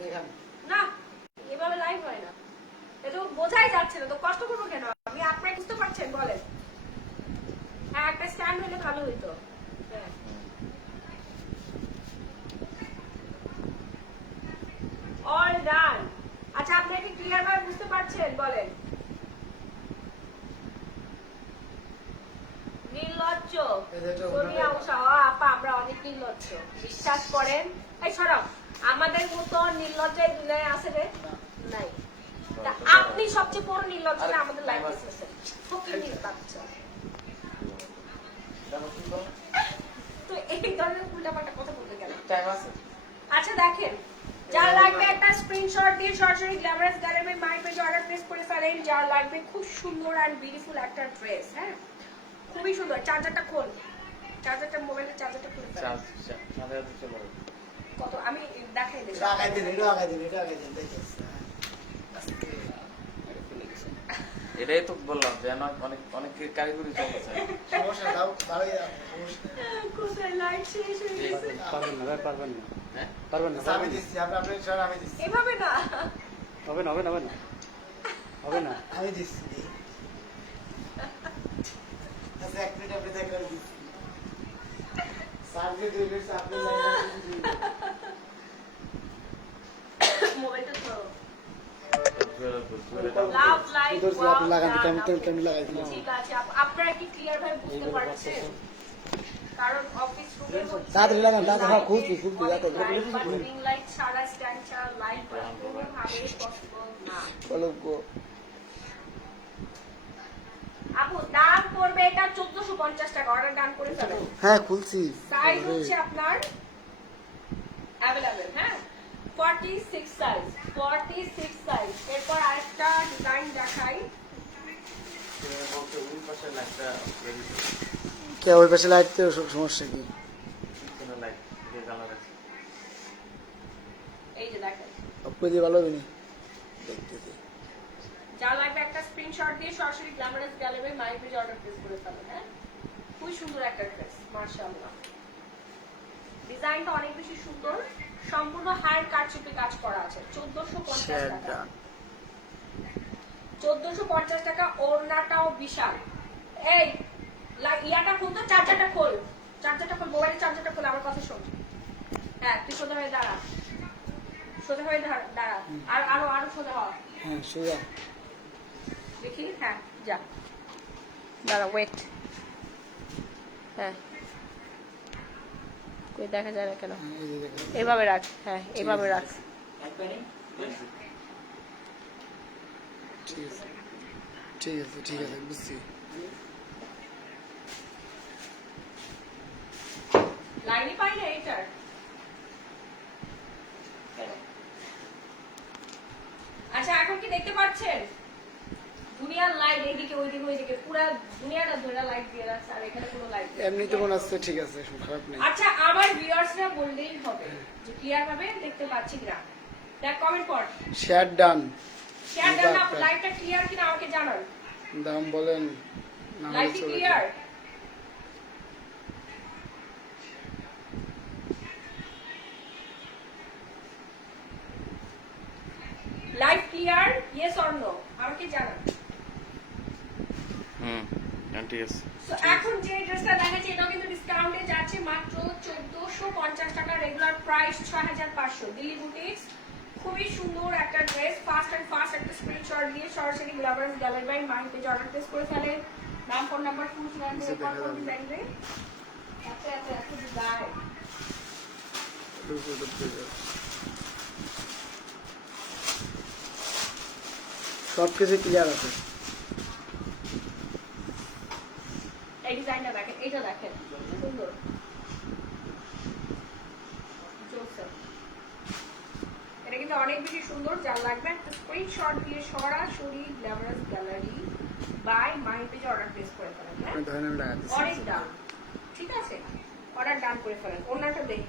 দেখেন না এভাবে লাইভ হয় না, এটা বোঝাই যাচ্ছে না, তো কষ্ট করবো কেন আমি? আপনারা বুঝতে পারছেন বলেন? হ্যাঁ একটা স্ট্যান্ড হলে ভালো হইতো। হ্যাঁ অল ডান। আচ্ছা আপনারা কি ক্লিয়ার ভাবে বুঝতে পারছেন বলেন? নির্লজ্জ সোনিয়া উষা, আপা আমরা অনেক নির্লজ্জ, বিশ্বাস করেন। এই সরব, আমাদের মতো নির্লজ্জায় দুনিয়ায় আছে রে? নাই। তা আপনি সবচেয়ে বড় নির্লজ্জ না আমাদের লাইফ দিতেছেন, ফকির বাচ্চা। তো এই ধরনের উল্টাপাল্টা কথা বলতে গেল। আচ্ছা দেখেন, যার লাগবে একটা স্ক্রিনশট দিয়ে সরাসরি গ্ল্যামারাস গ্যালারি মাই পেজে অর্ডার প্লেস করে ফেলেন। যার লাগবে খুব সুন্দর এন্ড বিউটিফুল একটা ড্রেস, হ্যাঁ খুবই সুন্দর। চার্জারটা খোল, চার্জারটা মোবাইলের চার্জারটা খুলে ফেল। কত আমি দেখাই দেব। আগাই দিন দেখেন। এটাই তো বললাম যে আমার অনেক অনেক কারিগরি চলছে। সমস্যা দাও সমস্যা কোথায় লাইট শেষ হয়ে গেছে? পারবেন না হ্যাঁ পারবেন না আমি দিচ্ছি আপনি স্যার আমি দিচ্ছি এভাবে না, হবে না হবে না হবে না হবে না আমি দিচ্ছি আচ্ছা এক মিনিট আপনি দেখেন দিচ্ছি স্যার যে দুই মিনিট আপনি মোবাইলটা ধরো। জুয়েলার লাভ লাইট ইধর से आप लगा दो केमिकल लगा दिया ঠিক আছে। আপনারা কি ক্লিয়ার ভাবে বুঝতে পারছেন? কারণ অফিস রুমের মধ্যে दादरी लगा दादरी हां खूब जाता রিং লাইট ছাড়া স্ট্যান্ড ছাড়া লাইট কোনো ভাবে পসিবল না। बोलो को আপু দাম পড়বে এটা 1450 টাকা, অর্ডার ডান করে ফেলেন। হ্যাঁ খুলছি সাইজ হচ্ছে আপনার अवेलेबल, হ্যাঁ 46 সাইজ, 46 সাইজ। এরপর আরেকটা ডিজাইন দেখাই। বলতে ওই পাশে লাইটটা কে ওই পাশে লাইট তো সমস্যা কি কোনো লাইট যে জ্বালা আছে। এই যে দেখেন, আপনি দিয়ে ভালো হবে না দেখতেছি যা লাগবে একটা স্ক্রিনশট দিয়ে সরাসরি glamorous gallery my page order place করে ফেলেন। হ্যাঁ খুবই সুন্দর একটা ড্রেস, মাশাআল্লাহ। ডিজাইনটা অনেক বেশি সুন্দর, সম্পূর্ণ হাই কারচুপি কাজ করা আছে। 1450 টাকা, 1450 টাকা। ওড়নাটাও বিশাল। এই ইয়াটা খুল তো, চার্জারটা খোল, চার্জারটা খোল, মোবাইলের চার্জারটা খোল, আমার কথা শোন। হ্যাঁ তুই সোজা হয়ে দাঁড়া, সোজা হয়ে দাঁড়া, আর আরো আরো সোজা হ। হ্যাঁ সোজা দেখি, হ্যাঁ যা দাঁড়া, ওয়েট। হ্যাঁ কই দেখা যায় না কেন? এই যে দেখেন এভাবে রাখ, হ্যাঁ এভাবে রাখ। ঠিক আছে বুঝছি লাইনই পাই না এটার। আচ্ছা এখন কি দেখতে পাচ্ছেন? দুনিয়ার লাইট এইদিকে ওইদিকে ওইদিকে পুরো দুনিয়াটা ধরে লাইট দিয়ে রাখছে, আর এখানে কোনো লাইট নেই। এমনি তো মনে হচ্ছে ঠিক আছে খারাপ নেই আচ্ছা আমার ভিউয়ার্সরা বললেই হবে যে ক্লিয়ার ভাবে দেখতে পাচ্ছি কিনা। দেখ কমেন্ট কর, শেয়ার ডান শেয়ার দেন না, লাইটটা ক্লিয়ার কিনা আমাকে জানান। দাম বলেন light clear? Light clear? Yes or no আমাকে জানান। ঠিক আছে। তো এখন যে ড্রেসটা দেখাচ্ছি এটা কিন্তু ডিসকাউন্টে যাচ্ছে মাত্র 1450 টাকা, রেগুলার প্রাইস 6500। দিল্লি বুটিক্স, খুবই সুন্দর একটা ড্রেস। ফাস্ট একটা স্ক্রিনশট দিয়ে সরাসরি গ্ল্যামারাস গ্যালারি বাই মাই পেজে অর্ডার প্লেস করে ফেলেন। নাম ফোন নাম্বার ফুল রেকর্ড করে দিবেন। এত ডিজাইন সব কিছু ক্লিয়ার আছে এই ডিজাইনটা দেখেন, এটা দেখেন সুন্দর। এটা কিন্তু অনেক বেশি সুন্দর। যার লাগবে একটা স্ক্রিনশট দিয়ে সরাসরি গ্ল্যামারাস গ্যালারি বাই মাই পেজে অর্ডার প্লেস করে ফেলেন। হ্যাঁ ধরে লাগা দিচ্ছি অনেক দাম, ঠিক আছে অর্ডার ডান করে ফেলেন। ওনাটা দেখ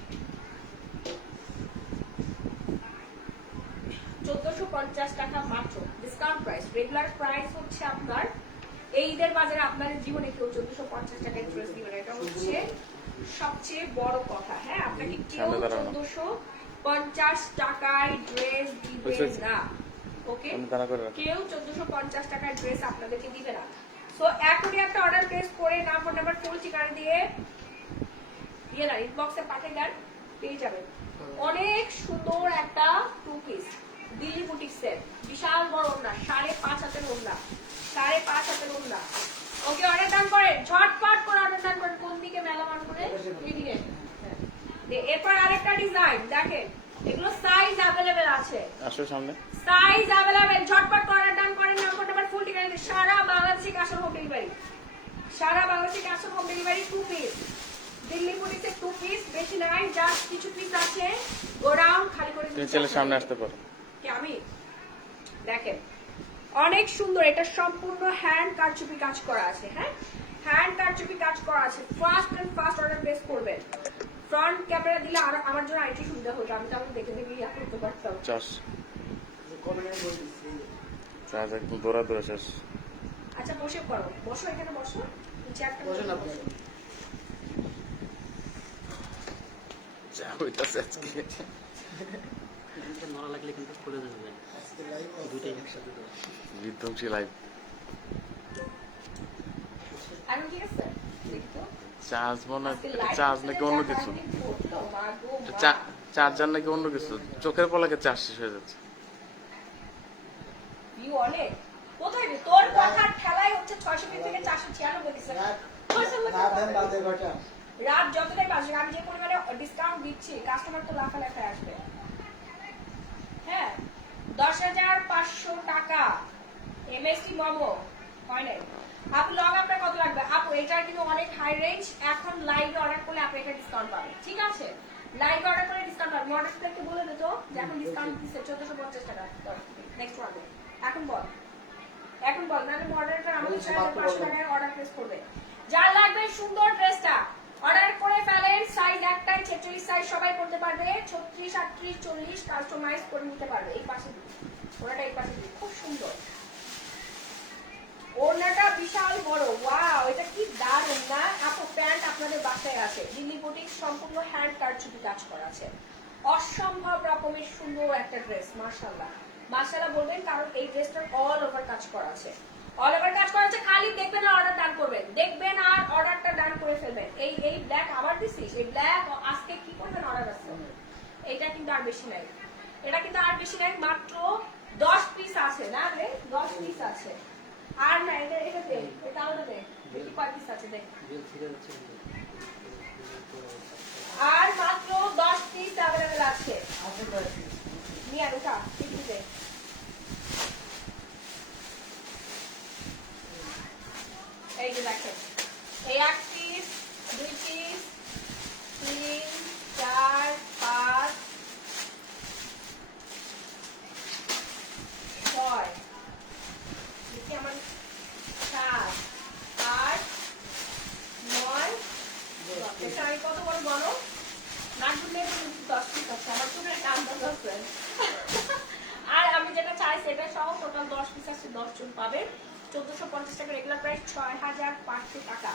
1450 টাকা মাত্র, ডিসকাউন্ট প্রাইস। রেগুলার প্রাইস হচ্ছে আপনার এই ঈদের বাজারে আপনাদের জীবনে কেউ 1450 টাকায় ড্রেস দিবে না, এটা হচ্ছে সবচেয়ে বড় কথা। হ্যাঁ, আপনাকে কেউ 1450 টাকায় ড্রেস দিবে না। ওকে, কেউ 1450 টাকায় ড্রেস আপনাদেরকে দিবে না। সো এখনই একটা অর্ডার প্লেস করে নাম্বার ফুল ঠিকানা দিয়ে না ইনবক্সে পাঠিয়ে দেন, পেয়ে যাবেন অনেক সুন্দর একটা টু পিস দিল্লি বুটিক্সের, বিশাল বড় ওড়না, 5.5 হাতের ওড়না, 5.5 হাতের ওড়না। ওকে, অর্ডার ডান করেন, ঝটপট করে অর্ডার ডান করেন। কোন দিকে মেলা মান করে এদিকে। এরপর আরেকটা ডিজাইন দেখেন, এগুলো সাইজ अवेलेबल আছে, আসো সামনে, সাইজ अवेलेबल, ঝটপট করে অর্ডার ডান করেন। নাম্বার ফুল ঠিকানা দিয়ে সারা বাংলাদেশে ক্যাশ অন হোম ডেলিভারি, সারা বাংলাদেশে cash on home delivery. Two piece Delhi বুটিক্সের টু পিস, বেশি নাই, জাস্ট কিছু পিস আছে, গোডাউন খালি করে তুমি চলে সামনে আসতে পারো। কি আমি দেখেন অনেক সুন্দর, এটা সম্পূর্ণ হ্যান্ড কারচুপি কাজ করা আছে। হ্যাঁ, হ্যান্ড কারচুপি কাজ করা আছে। Fast and fast order place করবেন। ফ্রন্ট ক্যামেরা দিলে আর আমার জন্য আইটি সুবিধা হতো, আমি তাহলে দেখে দেখে ইয়া করতে পারতাম। চার্জ একদম দৌড়া দৌড়া শেষ। আচ্ছা বসে পড়ো, বসো এখানে বসো, চেয়ারটা বসেন আপনি। বসো। যা হইতাছে আজকে, নড়া লাগলে কিন্তু খুলে যাবে ভাই, আজকে লাইভ দুইটাই একসাথে দেবো। বিধ্বংসী লাইভ। এখন ঠিক আছে, দেখি তো। চার্জ মনে আজকে live চার্জ হচ্ছে নাকি না, অন্য যা কিছু, কারেন্ট উঠলো, মা গো মা। চার্জার নাকি অন্য কিছু, চোখের পলকে চার্জ শেষ হয়ে যাচ্ছে। ভিউ অনেক কোথায় রে? তোর কথার ঠেলাই হচ্ছে 620 থেকে 496 দিছে। রাত যতটাই বাজে, আমি যে পরিমাণে ডিসকাউন্ট দিচ্ছি, কাস্টমার তো লাফালাফি আসবে। হ্যাঁ, 10,500 টাকা এমএসটি মোমো হয় নাই। আপু লং আপনার কত লাগবে? আপু এটা কিন্তু অনেক হাই রেঞ্জ, এখন লাইভে অর্ডার করলে আপনি এটা ডিসকাউন্ট পাবেন। ঠিক আছে, লাইভে অর্ডার করে ডিসকাউন্ট পাবেন। মডেলটাকে বলে দিত যে এখন ডিসকাউন্ট দিচ্ছে 1450 টাকা। নেক্সট ওয়ান এখন বল, এখন বল, নাহলে মডেলটা আমাদের 6,500 টাকায় অর্ডার প্লেস করবে। যার লাগবে সুন্দর ড্রেসটা অর্ডার করে ফেলেন। সাইজ একটাই, 46 সাইজ সবাই পড়তে পারবে, 36, 38, 40 কাস্টমাইজ করে নিতে পারবে। এই পাশে দিই, ওনাটা এই পাশে দিই, খুব সুন্দর। ওড়নাটা বিশাল বড়, ওয়াও, এটা কি দারুণ না আপু। প্যান্ট আপনাদের বাসায় আছে, দিল্লি বুটিক সম্পূর্ণ হ্যান্ড কারচুপি কাজ করা আছে, অসম্ভব রকমের সুন্দর একটা ড্রেস। মাশাআল্লাহ মাশাআল্লাহ বলবেন, কারণ এই ড্রেসটার অল ওভার কাজ করা আছে, অল ওভার কাজ করা আছে। খালি দেখবেন আর অর্ডার ডান করবেন, দেখবেন আর অর্ডারটা ডান করে ফেলবেন। এই ব্ল্যাক আবার দিছিস, এই ব্ল্যাক আজকে কি করবেন অর্ডার আছে। এটা কিন্তু আর বেশি নাই, এটা কিন্তু আর বেশি নাই, মাত্র 10 পিস আছে না রে, 10 পিস আছে। আর না এটা দে, এটা আলাদা দে, দেখি কয় পিস আছে দেখ। আর মাত্র 10 পিস अवेलेबल আছে। নিয়ে আন, উঠা একটু দে। এই যে দেখেন, এই 1 পিস, 2 পিস, 3, 4, 5, 6, দেখি আমার 7, 8, 9, এটা আমি কত বড় বলো না গুনলে 10 পিস আছে আমার, চোখের আন্দাজ আছে। আর আমি যেটা চাই সেটা সহ টোটাল 10 পিস আছে, 10 জন পাবেন। 1450 টাকা রেগুলার প্রাইস, 6,500 টাকা।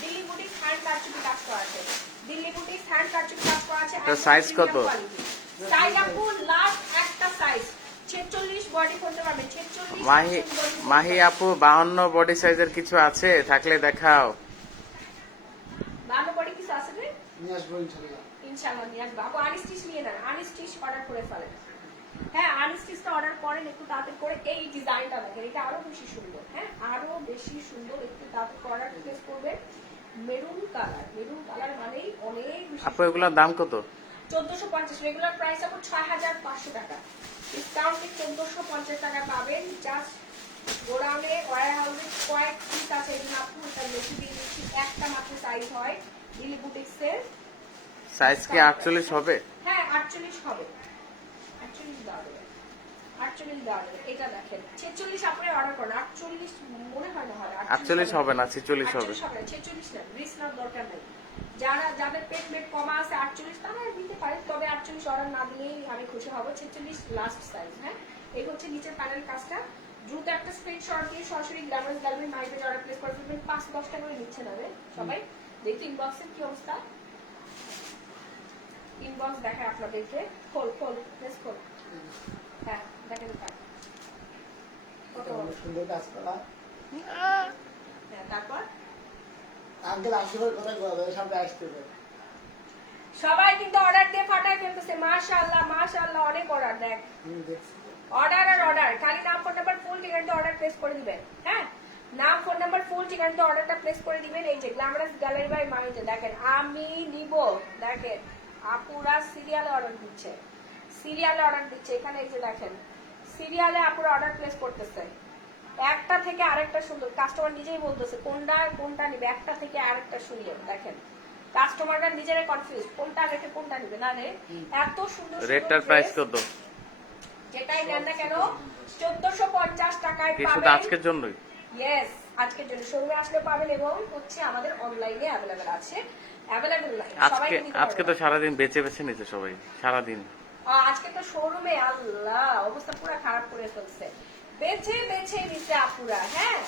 দিল্লি বুটিক হ্যান্ড কারচুপি কাজ করা আছে, দিল্লি বুটিক হ্যান্ড কারচুপি কাজ করা আছে। এটার সাইজ কত? সাইজ আপু লাস্ট একটা সাইজ 46 বডি করতে পারবেন, 46 মাহি আপু 52 বডি সাইজের কিছু আছে, থাকলে দেখাও। 52 বডি কিছু আছে রে? নিয়ে আসবো ইনশাল্লাহ। ইনশাআল্লাহ নিয়ে আসবো। আপু আনস্টিচ নিয়ে নেন, আনস্টিচ অর্ডার করে ফেলেন। হ্যাঁ, আনস্টিচটা অর্ডার করেন একটু তাড়াতাড়ি করে। এই ডিজাইনটা দেখেন, এটা আরো বেশি সুন্দর। হ্যাঁ, আরো বেশি সুন্দর, একটু তাড়াতাড়ি অর্ডার প্লেস করবেন। মেরুন কালার, মেরুন কালার মানেই অনেক বেশি। আপু এগুলোর দাম কত? 1450 রেগুলার প্রাইস আপু 6,500 টাকা, ডিসকাউন্টে 1450 টাকা পাবেন। জাস্ট গোডাউনে ওয়্যারহাউসে কয়েক পিস আছে, এই জন্য আপু এটা বেশি দিয়ে দিচ্ছি। একটা মাত্র সাইজ হয় দিল্লি বুটিক্সের। সাইজ কি 48 হবে? হ্যাঁ 48 হবে, 48 দেওয়া যাবে, 48 দেওয়া যাবে। এটা দেখেন 46 আপনি অর্ডার করেন, 48 মনে হয় না হবে, 48 হবে না, 46 হবে। 46 না, রিস্ক নেওয়ার দরকার নেই। যাদের পেট মেট কমা আছে 48 তারা নিতে পারে, তবে 48 অর্ডার না দিলেই আমি খুশি হব। 46 লাস্ট সাইজ। হ্যাঁ, এই হচ্ছে নিচের প্যানেল কাজটা, দ্রুত একটা স্ক্রিনশট দিয়ে সরাসরি গ্ল্যামারাস গ্যালারি মাই পেজে অর্ডার প্লেস করে ফেলবেন। 5-10 টাকা করে নিচ্ছে না রে সবাই। দেখি ইনবক্সের কি অবস্থা, ইনবক্স দেখায় আপনাদেরকে। খোল খোল প্লেস খোল। হ্যাঁ দেখেন তা কত অনেক সুন্দর কাজ করা। হ্যাঁ, তারপর আঙ্কেল আসবার কথা বলা সামনে আসতে হবে। সবাই কিন্তু অর্ডার দিয়ে ফাটায় ফেলতেছে। মাশাআল্লাহ মাশাআল্লাহ, অনেক অর্ডার। দেখ দেখছি অর্ডার আর অর্ডার, খালি নাম ফোন নাম্বার ফুল ঠিকানাতে অর্ডার প্লেস করে দিবেন। হ্যাঁ, নাম ফোন নাম্বার ফুল ঠিকানাতে অর্ডারটা প্লেস করে দিবেন। এই যে গ্ল্যামারাস গ্যালারি বাই মাইতে দেখেন আমি নিব। দেখেন আপুরা সিরিয়ালে অর্ডার দিচ্ছে, সিরিয়ালে অর্ডার দিচ্ছে। এখানে এই যে দেখেন সিরিয়ালে আপুরা অর্ডার প্লেস করতেছে। একটা থেকে আরেকটা সুন্দর, কাস্টমার নিজেই বলতেছে কোনটা কোনটা নিবে। একটা থেকে আরেকটা সুন্দর। দেখেন কাস্টমাররা নিজেরাই কনফিউজ কোনটা রেখে কোনটা নিবে। না রে এত সুন্দর রেটটার প্রাইস কত? যেটাই নেন না কেন 1450 টাকায় কি শুধু পাবেন। আজকের জন্যই? ইয়েস, আজকের জন্য শোরুমে আসলে পাবেন এবং হচ্ছে আমাদের অনলাইনে अवेलेबल আছে। अवेलेबल নাই সবাই আজকে নিতে আজকে তো সারাদিন বেঁচে বেঁচে নিতে সবাই সারাদিন। আজকে তো শোরুমে আল্লাহ অবস্থা পুরো খারাপ করে ফেলছে। বেছে বেছে নিছে আপুরা। হ্যাঁ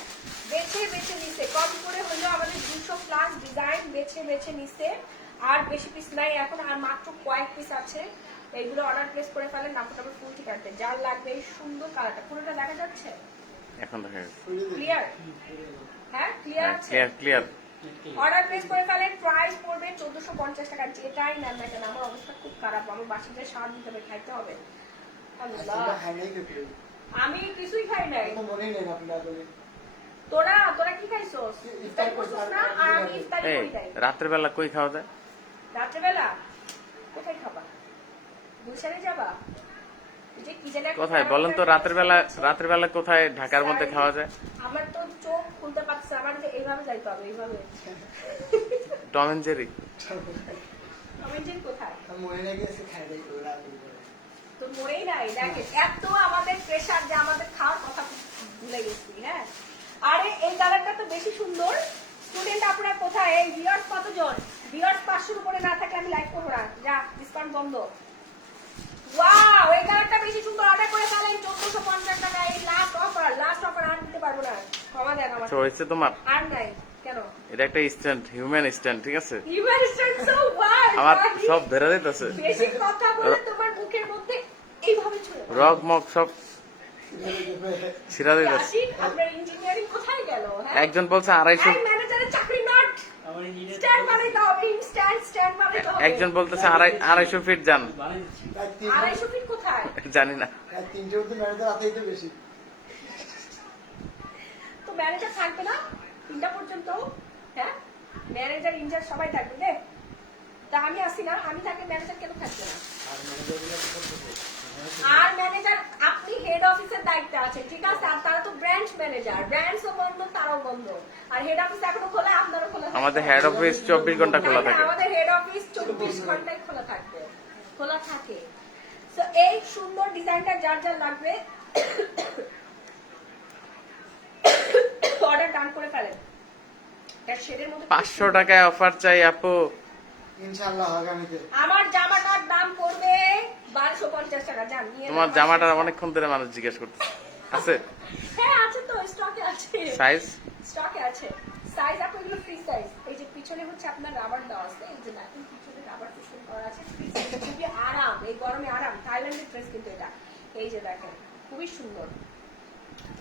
বেছে বেছে নিছে, কম করে হলেও আমাদের 200 প্লাস ডিজাইন বেছে বেছে নিছে। আর বেশি পিস নাই এখন, আর মাত্র কয়েক পিস আছে। এইগুলো অর্ডার প্লেস করে ফেলেন। নামটা ফুল ঠিকানাতে যার লাগবে এই সুন্দর কালারটা পুরোটা দেখা যাচ্ছে এখন দেখা যাচ্ছে। ক্লিয়ার? হ্যাঁ ক্লিয়ার হ্যাঁ, আছে। Clear clear. অর্ডার প্লেস করে ফেলেন। প্রাইস পড়বে 1450 টাকা। যেটাই নেন না কেন আমার অবস্থা খুব খারাপ, আমার বাসায় সার দিতে হবে, খাইতে হবে। আল্লাহ খাই নাই কিছু। আমি কিছুই খাই নাই। তো মনেই নেই আপনার বলে। তোরা তোরা কি খাইছস? ইফতার করছস না? আর আমি ইফতারি এই করি নাই। রাতের বেলা কই খাওয়া যায়? রাত্রেবেলা কোথায় খাবা? গুলশানে যাবা? এই যে কি জানি একটা কোথায় বলেন তো? রাতের বেলা কোথায় ঢাকার মধ্যে খাওয়া যায়? আমার তো চোখ খুলতে পারছে, আমার যে এইভাবে যাইতে হবে, এইভাবে। Tom and Jerry. আমি যে কোথায় মনে নেই গেছে খাই নাই তো রাত করে। তো মরেই নাই। দেখেন এত আমাদের প্রেশার যে আমাদের খাওয়ার কথা ভুলে গেছি। হ্যাঁ, আরে এই কালারটা তো বেশি সুন্দর। স্টুডেন্ট আপনারা কোথায়? এই ভিউয়ার্স কতজন? ভিউয়ার্স 500 উপরে না থাকলে আমি লাইক করবো না। যা ডিসকাউন্ট বন্ধ। ওয়াও এই কালারটা বেশি সুন্দর। অর্ডার করে ফেলেন 1450 টাকা। এই লাস্ট অফার আর দিতে পারবো না। ক্ষমা দেন আমার। আচ্ছা হয়েছে তোমার? আর নাই কেন? এটা একটা স্ট্যান্ড, হিউম্যান স্ট্যান্ড, ঠিক আছে? You understand so what? আমার সব ধরে দিতেছে, বেশি কথা বলে তোমার মুখের মধ্যে এইভাবে চলে। রক মক সব ছিড়া দিতেছে। আসি, আপনার ইঞ্জিনিয়ারিং কোথায় গেল? হ্যাঁ, একজন বলছে 250, এই ম্যানেজারের চাকরি নট। স্ট্যান্ড বানাইতে হবে, স্ট্যান্ড বানাইতে হবে। একজন বলতেছে 250 ফিট যান। 250 ফিট কোথায়? জানি না। তিনটে মধ্যে ম্যানেজার রাতেই তো বেশি। তো ম্যানেজার থাকবে না 3টা পর্যন্ত? হ্যাঁ, ম্যানেজার ইনচার্জ সবাই থাকবে রে। তা আমি আসি না, আমি থাকলে ম্যানেজার কেন থাকবে না? আর ম্যানেজার আপনি হেড অফিসের দায়িত্বে আছেন, ঠিক আছে? আর তারা তো ব্রাঞ্চ ম্যানেজার, ব্রাঞ্চও বন্ধ, তারাও বন্ধ। আর হেড অফিস এখনো খোলা, আপনারও খোলা থাকবে। আমাদের হেড অফিস 24 ঘন্টা খোলা থাকে। আমাদের হেড অফিস 24 ঘন্টায় খোলা থাকবে, খোলা থাকে। সো এই সুন্দর ডিজাইনটা যার যার লাগবে অর্ডার ডান করে ফেলেন। এর শেডের মধ্যে 500 টাকায় অফার চাই আপু। ইনশাআল্লাহ আগামীতে। আমার জামাটার দাম পড়বে 1250 টাকা। জান নিয়ে তোমার জামাটা অনেকক্ষণ ধরে মানুষ জিজ্ঞেস করতেছে। আছে? হ্যাঁ আছে তো, স্টকে আছে। সাইজ? স্টকে আছে। সাইজ আপনার এগুলো ফ্রি সাইজ। এই যে পিছনে হচ্ছে আপনার রাবার দেওয়া আছে, এই যে দেখুন পিছনে রাবার পিছনে করা আছে, ফ্রি সাইজ। খুবই আরাম, এই গরমে আরাম। থাইল্যান্ডের ড্রেস কিন্তু এটা। এই যে দেখেন খুবই সুন্দর,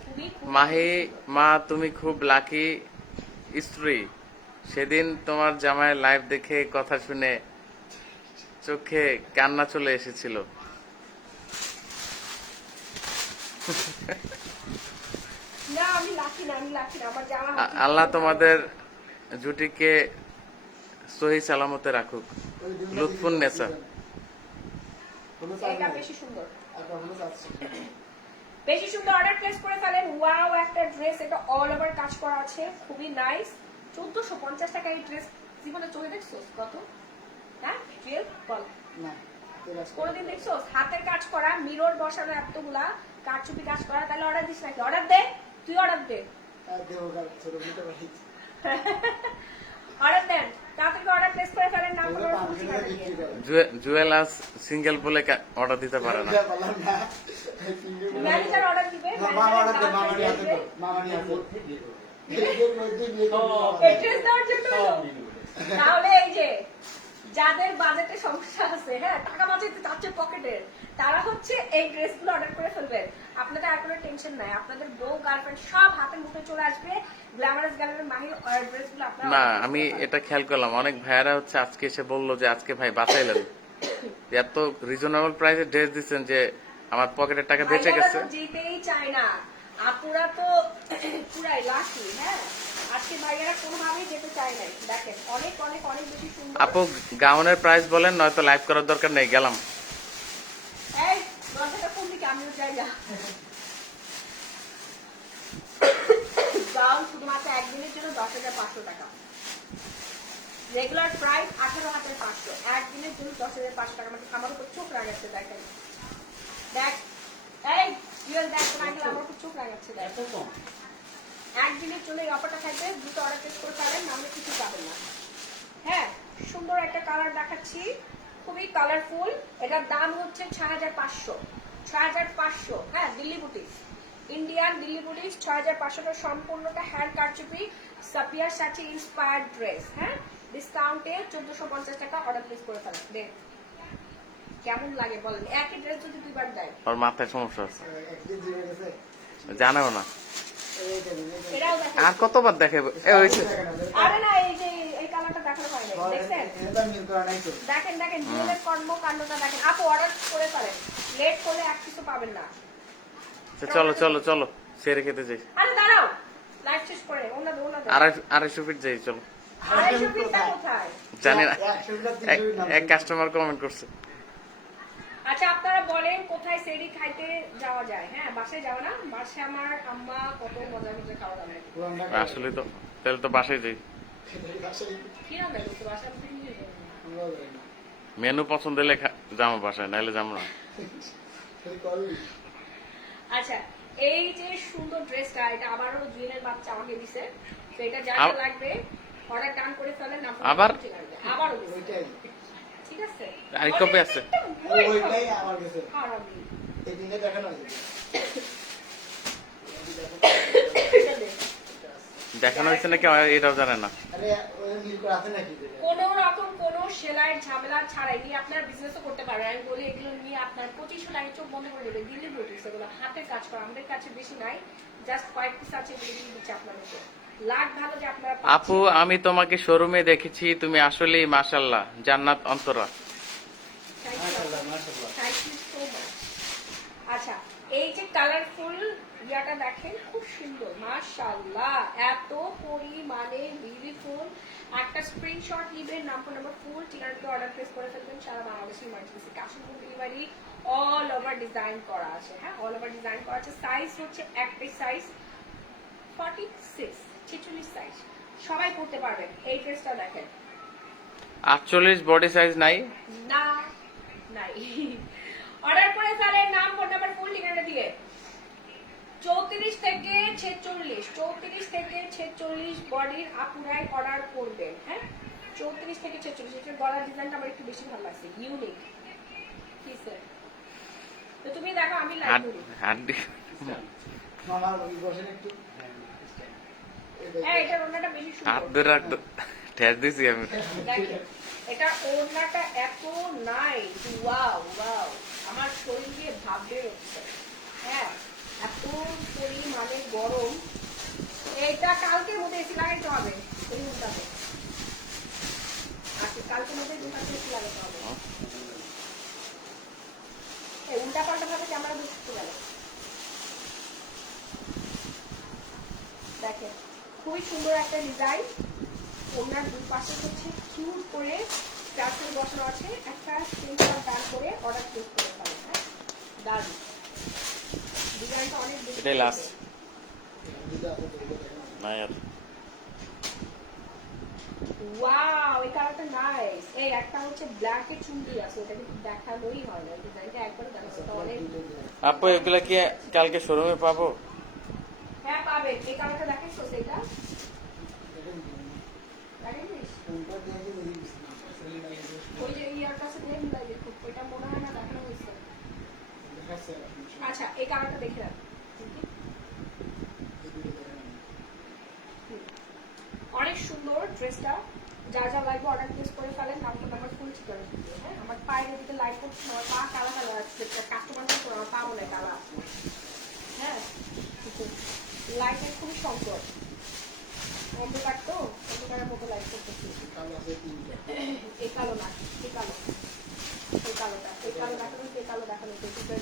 খুবই মাহি মা তুমি খুব লাকি স্ত্রী। সেদিন তোমার জামাই লাইভ দেখে কথা শুনে চোখে কান্না চলে এসেছিল। না আমি লাকি না, আমি লাকি না। আমার জামা আল্লাহ তোমাদের জুটিকে সহি সালামতে রাখুক। লুৎফুন নেসা। কোনো চাপ এটা নাই। বেশি সুন্দর, আর কখনো চাচ্ছি না। বেশি সুন্দর। অর্ডার প্লেস করে ফেলেন। ওয়াও একটা ড্রেস, এটা অল ওভার কাজ করা আছে, খুবই নাইস। 1450 টাকা এই ড্রেস জীবনে চলে দেখছোস কত? হ্যাঁ রিয়েল বল, না, ঠিক আছে। কোনোদিন দেখছোস? হাতের কাজ করা, মিরর বসানো, এতগুলা কারচুপি কাজ করা। তাহলে অর্ডার দিস নাকি? অর্ডার দে, তুই অর্ডার দে। আর দেবো কাল ছোট দিতে পারি। অর্ডার দেন তাড়াতাড়ি, অর্ডার প্লেস করে ফেলেন। নাম ওগুলো করে পাঁচশো টাকা বিক্রি করে। জুয়েলাস সিঙ্গেল বলে অর্ডার দিতে পারে না। বললাম না। ম্যানেজার অর্ডার দিবে, মামা অর্ডার দে, ম্যানেজার মামা নিয়ে আসবে। এড্রেস দেওয়ার জন্য তাহলে এই যে যাদের বাজেটে সমস্যা আছে, হ্যাঁ টাকা বাঁচাইতে চাচ্ছে পকেটের, তারা হচ্ছে এই ড্রেসগুলো অর্ডার করে ফেলবেন। আপনাদের আর কোনো টেনশন নাই, আপনাদের বউ গার্লফ্রেন্ড সব হাতের মুখে চলে আসবে। গ্ল্যামারাস গ্যালারির মাহির ড্রেসগুলো আপনারা না, order করতে আমি পারেন। এটা খেয়াল করলাম, অনেক ভাইয়ারা হচ্ছে আজকে এসে বললো যে আজকে ভাই বাঁচাইলেন, এত রিজনেবল প্রাইসে ড্রেস দিচ্ছেন যে আমার পকেটের টাকা বেঁচে ভাইয়ারা গেছে। তো যেতেই চায় না, আপুরা তো পুরাই লাকি। হ্যাঁ আজকে ভাইয়ারা কোনোভাবেই যেতে চায় না। দেখেন অনেক অনেক অনেক বেশি সুন্দর। আপু গাউনের প্রাইস বলেন, নয়তো লাইভ করার দরকার নেই, গেলাম। এই দরজাটা কোন দিকে, আমিও জায়গা গাউন শুধুমাত্র একদিনের জন্য 10,500 টাকা, রেগুলার প্রাইস 18,500, একদিনের জন্য 10,500 টাকা। মানে আমার উপর চোখ রাগাচ্ছে। দেখেন দেখ, এই রিয়েল দেখ, আমার উপর চোখ রাগাচ্ছে। দেখ একদিনের জন্য এই অফারটা থাকবে, দ্রুত অর্ডার প্লেস করে পাবেন, নাহলে কিছু পাবেন না। হ্যাঁ সুন্দর একটা কালার দেখাচ্ছি, খুবই কালারফুল। এটার দাম হচ্ছে 6,500, 6,500। হ্যাঁ Delhi boutique, Indian Delhi boutique, 6,500 সম্পূর্ণটা হ্যান্ড কারচুপি সাপিয়া সাচি ইন্সপায়ার্ড ড্রেস। হ্যাঁ ডিসকাউন্টে 1,450 টাকা অর্ডার প্লেস করে ফেলেন। দেখ কেমন লাগে বলেন, একই ড্রেস যদি দুইবার দেয়। ওর মাথায় সমস্যা আছে, একদিন দিয়ে গেছে। জানেও না। এটাও দেখেন, আর কতবার দেখে হয়েছে। আরে না এই যে এই কালারটা দেখানো হয় না, দেখছেন? এটা মিল করা নাই তো। দেখেন দেখেন জুয়েলের কর্মকাণ্ডটা দেখেন। আপু অর্ডার করে ফেলেন, লেট করলে এক কিছু পাবেন না। তো চলো চলো চলো, সেরে খেতে যাই। আরে দাঁড়াও, লাইভ শেষ করে ওনা দে, ওনা দে। 250 ফিট যাই, চলো। 250 ফিটটা কোথায়? জানি না, 100 টাকা 300 নাম। এক কাস্টমার কমেন্ট করছে। আচ্ছা আপনারা বলেন কোথায় সেরি খাইতে যাওয়া যায়? হ্যাঁ বাসায় যাওয়া না, বাসায় আমার আম্মা কত মজা মজা খাওয়া দাওয়া করে। পুরান ঢাকা। আসলে তো তাহলে তো বাসায় যাই, কি রান্না করতে বাসায় আমি নিয়ে যাবো। আমরাও যাই না। মেনু পছন্দ হলে যাবো বাসায়, নাইলে যাবো না। খালি কল। আচ্ছা এই যে সুন্দর ড্রেসটা, এটা আবারও জুয়েলের বাচ্চা আমাকে দিছে। তো এটা যা আব- যা লাগবে অর্ডার ডান করে ফেলেন। আবার? আবারও দিছে। ওইটাই। ঠিক আছে আরেক কপি আছে? ওইটাই আমার কাছে। হারামি। এই দিনে দেখানো হয়েছে। এটা দে। দেখানো হয়েছে নাকি এটাও জানে না। আরে ওই মিল করা আছে নাকি? কোনো রকম কোনো সেলাইয়ের ঝামেলা ছাড়াই নিয়ে আপনার বিজনেসও করতে পারবেন। আমি বলি এগুলো নিয়ে আপনার 2500 টাকা চোখ বন্ধ করে দেবে। দিল্লি বুটিক্স, এগুলো হাতের কাজ করা, আমাদের কাছে বেশি নাই, জাস্ট কয়েক পিস আছে, এগুলো দিয়ে দিচ্ছে আপনাদেরকে। লাখ ভালো যে আপনারা আপু আমি তোমাকে শোরুমে দেখেছি, তুমি আসলেই মাশাআল্লাহ, জান্নাত অন্তরা। মাশাআল্লাহ মাশাআল্লাহ। Thank you so much. আচ্ছা এই যে কালারফুল ইয়াটা দেখেন, খুব সুন্দর মাশাআল্লাহ, এত পরিমাণে বিউটিফুল। একটা স্ক্রিনশট নেবেন, নাম্বার ফুল ঠিকানাতে অর্ডার প্লেস করে ফেলবেন। সারা বাংলাদেশে emergency cash on delivery, all over design করা আছে। হ্যাঁ অল ওভার ডিজাইন করা আছে। সাইজ হচ্ছে একটাই সাইজ 46, 46 সাইজ, সবাই পড়তে পারবেন। এই ড্রেসটা দেখেন 48 বডি সাইজ নাই। না নাই, অর্ডার করে ফেলেন নাম ফোন নাম্বার ফুল ঠিকানা দিয়ে। 34 থেকে 46, 34 থেকে 46 বডির আপুরাই অর্ডার করবেন। হ্যাঁ 34 থেকে 46। এটার গলার ডিজাইনটা আমার একটু বেশি ভালো লাগছে, ইউনিক। কি স্যার তো তুমি দেখো, আমি লাইভ করি। হাড্ডি মামা ওই বসেন একটু। হ্যাঁ এটার ওড়নাটা বেশি হাত সুন্দর। ধরে রাখতো, ঠেস দিছি আমি। দেখেন এটা ওড়নাটা এত নাইস, ওয়াও ওয়াও, আমার শরীর দিয়ে ভাব বের হচ্ছে। হ্যাঁ এত পরিমাণে গরম, এটা কালকের মধ্যে এসি লাগাইতে হবে। এই রুমটাতে আচ্ছা কালকের মধ্যে রুমটাতে এসি লাগাতে হবে। এই উল্টা পাল্টা ভাবে ক্যামেরা ঢুকতে গেল। দেখেন খুবই সুন্দর একটা ডিজাইন। ওনার দুই পাশে হচ্ছে কিউট করে টার্সেল বসানো আছে। একটা স্ক্রিনশট ডান করে অর্ডার প্লেস করে ফেলেন। হ্যাঁ দারুণ ডিজাইনটা অনেক বেশি এটাই লাস্ট দুটো না আর। ওয়াও এই কালারটা নাইস। এই একটা হচ্ছে ব্ল্যাক এর চুন্ডি আছে, ওটা কিন্তু দেখানোই হয় না, ডিজাইনটা একবার দেখানো অনেক। আপু এগুলা কি কালকে শোরুমে পাবো? হ্যাঁ পাবেন। এই কালারটা দেখেন তো, সেটা দেখেনিস ওই যে ইয়ার কাছে দেখ লাগে খুব, ওইটা মনে হয় না দেখানো হয়েছে। আচ্ছা দেখে নেন। অনেক সুন্দর ড্রেসটা, যা যা লাগবে অর্ডার প্লেস করে ফেলেন। নামটা আমার ফুল ঠিকানা দিতে, হ্যাঁ। আমার পায়ের দিকে লাইট করছে, আমার পা কালা কালা আসছে, কাস্টমার করে আমার পা বলে কালা, হ্যাঁ। লাইটের খুবই সংকট, অন্ধকার তো, অন্ধকারের মতো লাইট করতেছি। এই কালো না, এই কালো, এই কালোটা, এই কালো দেখানো, এই কালো দেখানো,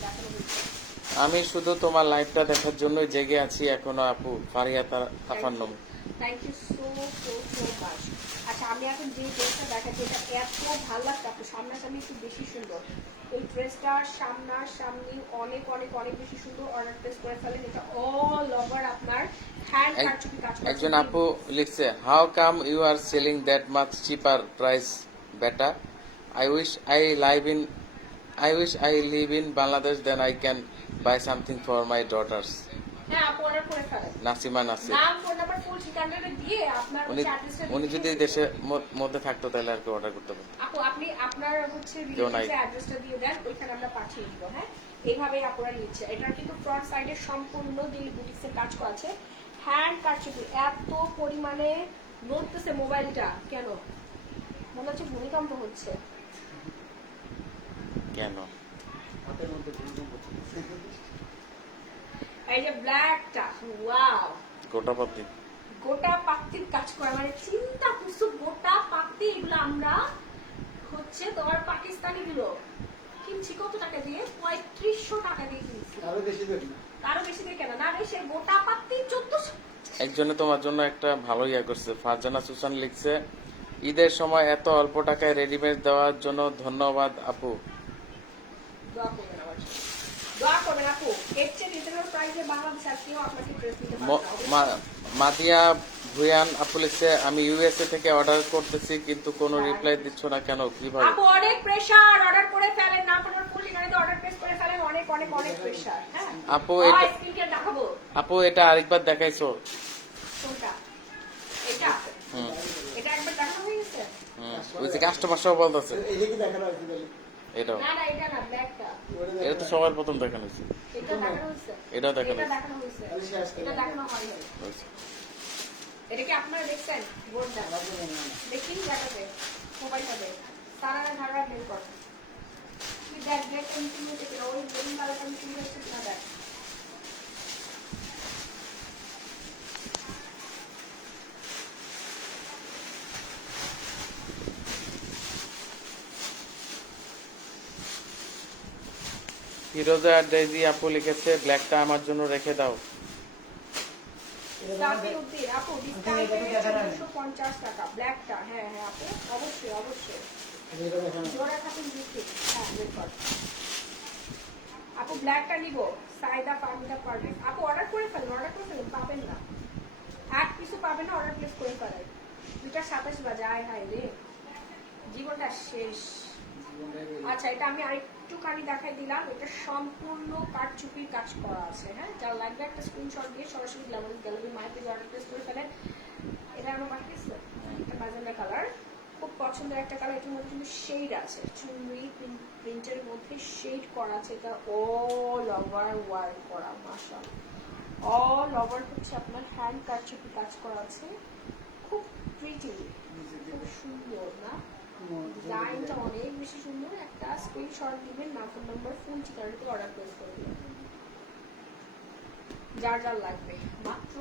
দেখানো হচ্ছে। আমি শুধু তোমার লাইভটা দেখার জন্যই জেগে আছি এখনো আপু। Faria Tafannum. Thank you so so so much. আচ্ছা, আমি এখন যে ড্রেসটা দেখাচ্ছি এটা এত ভালো লাগছে আপু, সামনাসামনি একটু বেশি সুন্দর। এই ড্রেসটা সামনাসামনি অনেক অনেক অনেক বেশি সুন্দর। অর্ডার প্লেস করে ফেলেন। এটা অল ওভার আপনার হ্যান্ড কারচুপি কাজ করা। একজন আপু লিখছে, how come you are selling that much cheaper price বেটা? I wish I live in Bangladesh, then I can buy something for my daughters. হ্যাঁ আপু, অর্ডার করে ফেলেন। নাসিমা নাসির। নাম, ফোন নাম্বার, ফুল ঠিকানাটা দিয়ে আপনার উনি হচ্ছে অ্যাড্রেসটা উনি দিয়ে যদি দেশের মধ্যে থাকতো তাহলে আর কি অর্ডার করতে পারতো। আপু আপনি আপনার হচ্ছে কেউ নাই। রিলেটিভস অ্যাড্রেসটা দিয়ে দেন, ওইখানে আমরা পাঠিয়ে দিব, হ্যাঁ। এইভাবেই আপনারা নিচ্ছে। এটার কিন্তু ফ্রন্ট সাইডে সম্পূর্ণ দিল বুটিক্সের কাজ করা আছে, হ্যান্ড কারচুপি। এত পরিমাণে নড়তেছে মোবাইলটা কেন, মনে হচ্ছে ভূমিকম্প হচ্ছে। কেন? হাতের মধ্যে ভূমিকম্প চলছে। এই যে ব্ল্যাকটা, ওয়াও, গোটাপতি। গোটা পাত্তির কাজ করা, মানে চিন্তা করছো গোটা পাত্তি। এগুলো আমরা হচ্ছে তোমার পাকিস্তানি গুলো কিনছি কত টাকা দিয়ে, 3500 টাকা দিয়ে কিনছি। আরো বেশি দেব না। আরো বেশি দিয়ে কেন না রে, সে গোটা পাত্তি 1400। একজনে তোমার জন্য একটা ভালো ইয়া করছে। ফারজানা সুসান লিখছে, ঈদের সময় এত অল্প টাকায় রেডিমেড দেওয়ার জন্য ধন্যবাদ আপু। দোয়া করবেন আমার জন্য। দোয়া করবেন আপু। এর চেয়ে রিজনেবল প্রাইসে বাংলাদেশ আর কেউ আপনাকে ড্রেস দিতে পারবে না। মাদিয়া ভুয়ান আপু লিখছে, আমি ইউএসএ থেকে অর্ডার করতেছি কিন্তু কোনো রিপ্লাই দিচ্ছ না কেন, কিভাবে? আপু অনেক প্রেসার, অর্ডার করে ফেলেন। না কোনো ফুল ঠিকানাতে অর্ডার প্লেস করে ফেলেন। অনেক অনেক অনেক প্রেসার, হ্যাঁ। আপু এটা স্ক্রিনকে দেখাবো আপু এটা আরেকবার দেখাইছো? কোনটা? এটা হুম এটা একবার দেখানো হয়ে গেছে। ওই যে কাস্টমার সব বলতেছে এটা কি দেখানো হয়েছে বলে? এটাও। না না, এটা না, ব্ল্যাকটা। এটা তো সবার প্রথম দেখানো হয়েছে। এটা দেখানো হয়েছে। এটাও দেখানো এটা হয়েছে। দেখানো হয়েছে। তাহলে শেষ করে এটা দেখানো হয়নি। এটা কি আপনারা দেখছেন? বোর্ডটা দেখি দেখাবে মোবাইলটাতে তারা ধারা বের কর। তুই দেখ দেখ কন্টিনিউ থেকে ওই বেরিং কালারটা কন্টিনিউ হচ্ছে কিনা দেখ। ফিরোজা ডেজি আপু লিখেছে, ব্ল্যাকটা আমার জন্য রেখে দাও। সাফি উদ্দিন আপু ডিসকাউন্টে 1450 টাকা ব্ল্যাকটা। হ্যাঁ হ্যাঁ আপু, অবশ্যই অবশ্যই। এটা দেখানো জোড়া খাতুন দিচ্ছি, হ্যাঁ বের কর। আপু ব্ল্যাকটা নিব, সাইদা ফার্মিদা পারবেন। আপু অর্ডার করে ফেলেন, অর্ডার করে ফেলেন, পাবেন না, এক কিছু পাবেন না, অর্ডার প্লেস করে ফেলেন। 2:27 বাজে, আয় হায় রে, জীবনটা শেষ। আচ্ছা, এটা আমি আরেকটুখানি দেখাই দিলাম। এটা সম্পূর্ণ কারচুপির কাজ করা আছে, হ্যাঁ। যার লাগবে একটা স্ক্রিনশট দিয়ে সরাসরি গ্যালারি মায়ের পেজে অর্ডার প্লেস করে ফেলেন। এটা আমার পাঠিয়েছে, এটা ম্যাজেন্ডা কালার, খুব পছন্দের একটা কালার। এটার মধ্যে কিন্তু শেড আছে, চুনরি প্রিন্টের মধ্যে শেড করা আছে। এটা অল ওভার ওয়ার্ক করা, মাশাআল্লাহ, অল ওভার হচ্ছে আপনার হ্যান্ড কারচুপি কাজ করা আছে। খুব প্রিটি, খুব সুন্দর না, ডিজাইনটা অনেক বেশি সুন্দর। একটা স্ক্রিনশট দিবেন, না ফোন নাম্বার, ফুল ঠিকানাতে অর্ডার প্লেস করে দিবেন। যার যার লাগবে মাত্র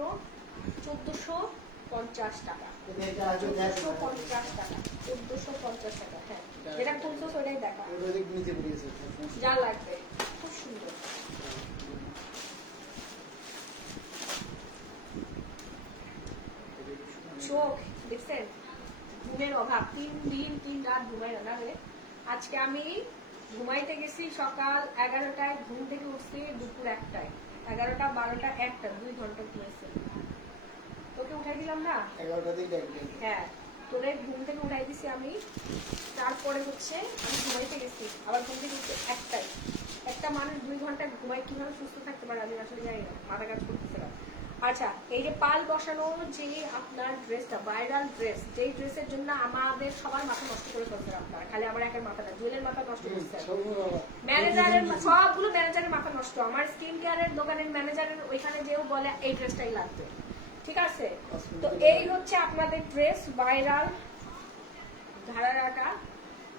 1450 টাকা। এটা আগে দেখো 1450 টাকা, 1450 টাকা, হ্যাঁ। যেটা খুলছো সেটাই দেখা, ওটা দিক নিচে পড়িয়েছে যা লাগবে, খুব সুন্দর। চোখ দেখছেন, ঘুমের অভাব, 3 দিন 3 রাত ঘুমাই না রে। আজকে আমি ঘুমাইতে গেছি সকাল 11টায়, ঘুম থেকে উঠছি দুপুর 1টায়। 11টা 12টা 1টা 2 ঘন্টা ঘুমাইছি। তোকে উঠাই দিলাম না? 11টা দিক দেখবে। হ্যাঁ, তোরে ঘুম থেকে উঠাই দিছি আমি। তারপরে হচ্ছে আমি ঘুমাইতে গেছি, আবার ঘুম থেকে উঠছে 1টায়। একটা মানুষ 2 ঘন্টা ঘুমায় কিভাবে সুস্থ থাকতে পারে আমি আসলে জানি না, মাথা কাজ করতেছে না। আচ্ছা, এই যে পাল বসানো যে আপনার ড্রেসটা, ভাইরাল ড্রেস, যেই ড্রেসের জন্য আমাদের সবার মাথা নষ্ট করে ফেলছেন আপনারা, খালি আমার একের মাথা না, জুয়েলের মাথা নষ্ট করছেন, ম্যানেজারের সবগুলো ম্যানেজারের মাথা নষ্ট, আমার স্কিন কেয়ারের দোকানের ম্যানেজারের ওইখানে যেও বলে এই ড্রেসটাই লাগবে, ঠিক আছে? তো এই হচ্ছে আপনাদের ড্রেস ভাইরাল ধারা রাখা।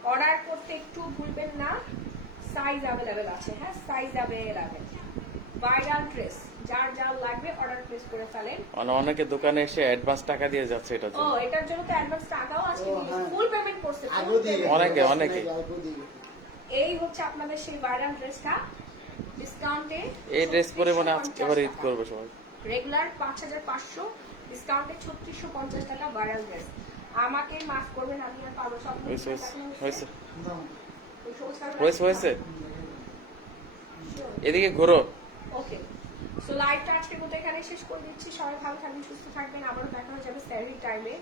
অর্ডার করতে একটু ভুলবেন না, সাইজ অ্যাভেলেবেল আছে, হ্যাঁ সাইজ অ্যাভেলেবেল, ভাইরাল ড্রেস যার যার লাগবে অর্ডার প্লেস করে ফেলেন। মানে অনেকে দোকানে এসে অ্যাডভান্স টাকা দিয়ে যাচ্ছে এটার ও জন্য। এটার জন্য তো অ্যাডভান্স টাকাও আজকে ফুল পেমেন্ট করছে, অনেকে। এই হচ্ছে আপনাদের সেই ভাইরাল ড্রেসটা ডিসকাউন্টে, এই ড্রেস পরে মানে আজকে এবার ঈদ করবে সবাই। রেগুলার 5500, ডিসকাউন্টে 3650 টাকা ভাইরাল ড্রেস। আমাকে মাফ করবেন, আমি আর পারবো সব হয়েছে হয়েছে ওই সবুজ কালার- হয়েছে হয়েছে এদিকে ঘোরো। ওকে, সো লাইভটা আজকের মতো এখানে শেষ করে দিচ্ছি। সবাই ভালো থাকবেন, সুস্থ থাকবেন, আবারও দেখা হয়ে যাবে স্যারি টাইমে।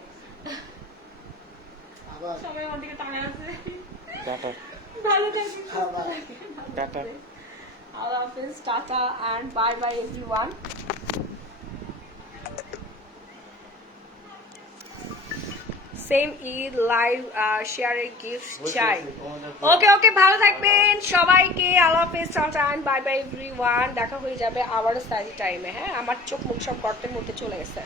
আবার সবাই আমার দিকে টানে আছে, টাটা ভালো থাকবেন, আবার। টাটা। আল্লাহ হাফেজ, tata and bye bye everyone. Same Eid live শেয়ারের গিফট চাই। ওকে ওকে, ভালো থাকবেন সবাইকে, আল্লাহ হাফেজ, tata and bye bye everyone. দেখা হয়ে যাবে আবারও স্টাডি টাইমে, হ্যাঁ আমার চোখ মুখ সব গর্তের মধ্যে চলে গেছে।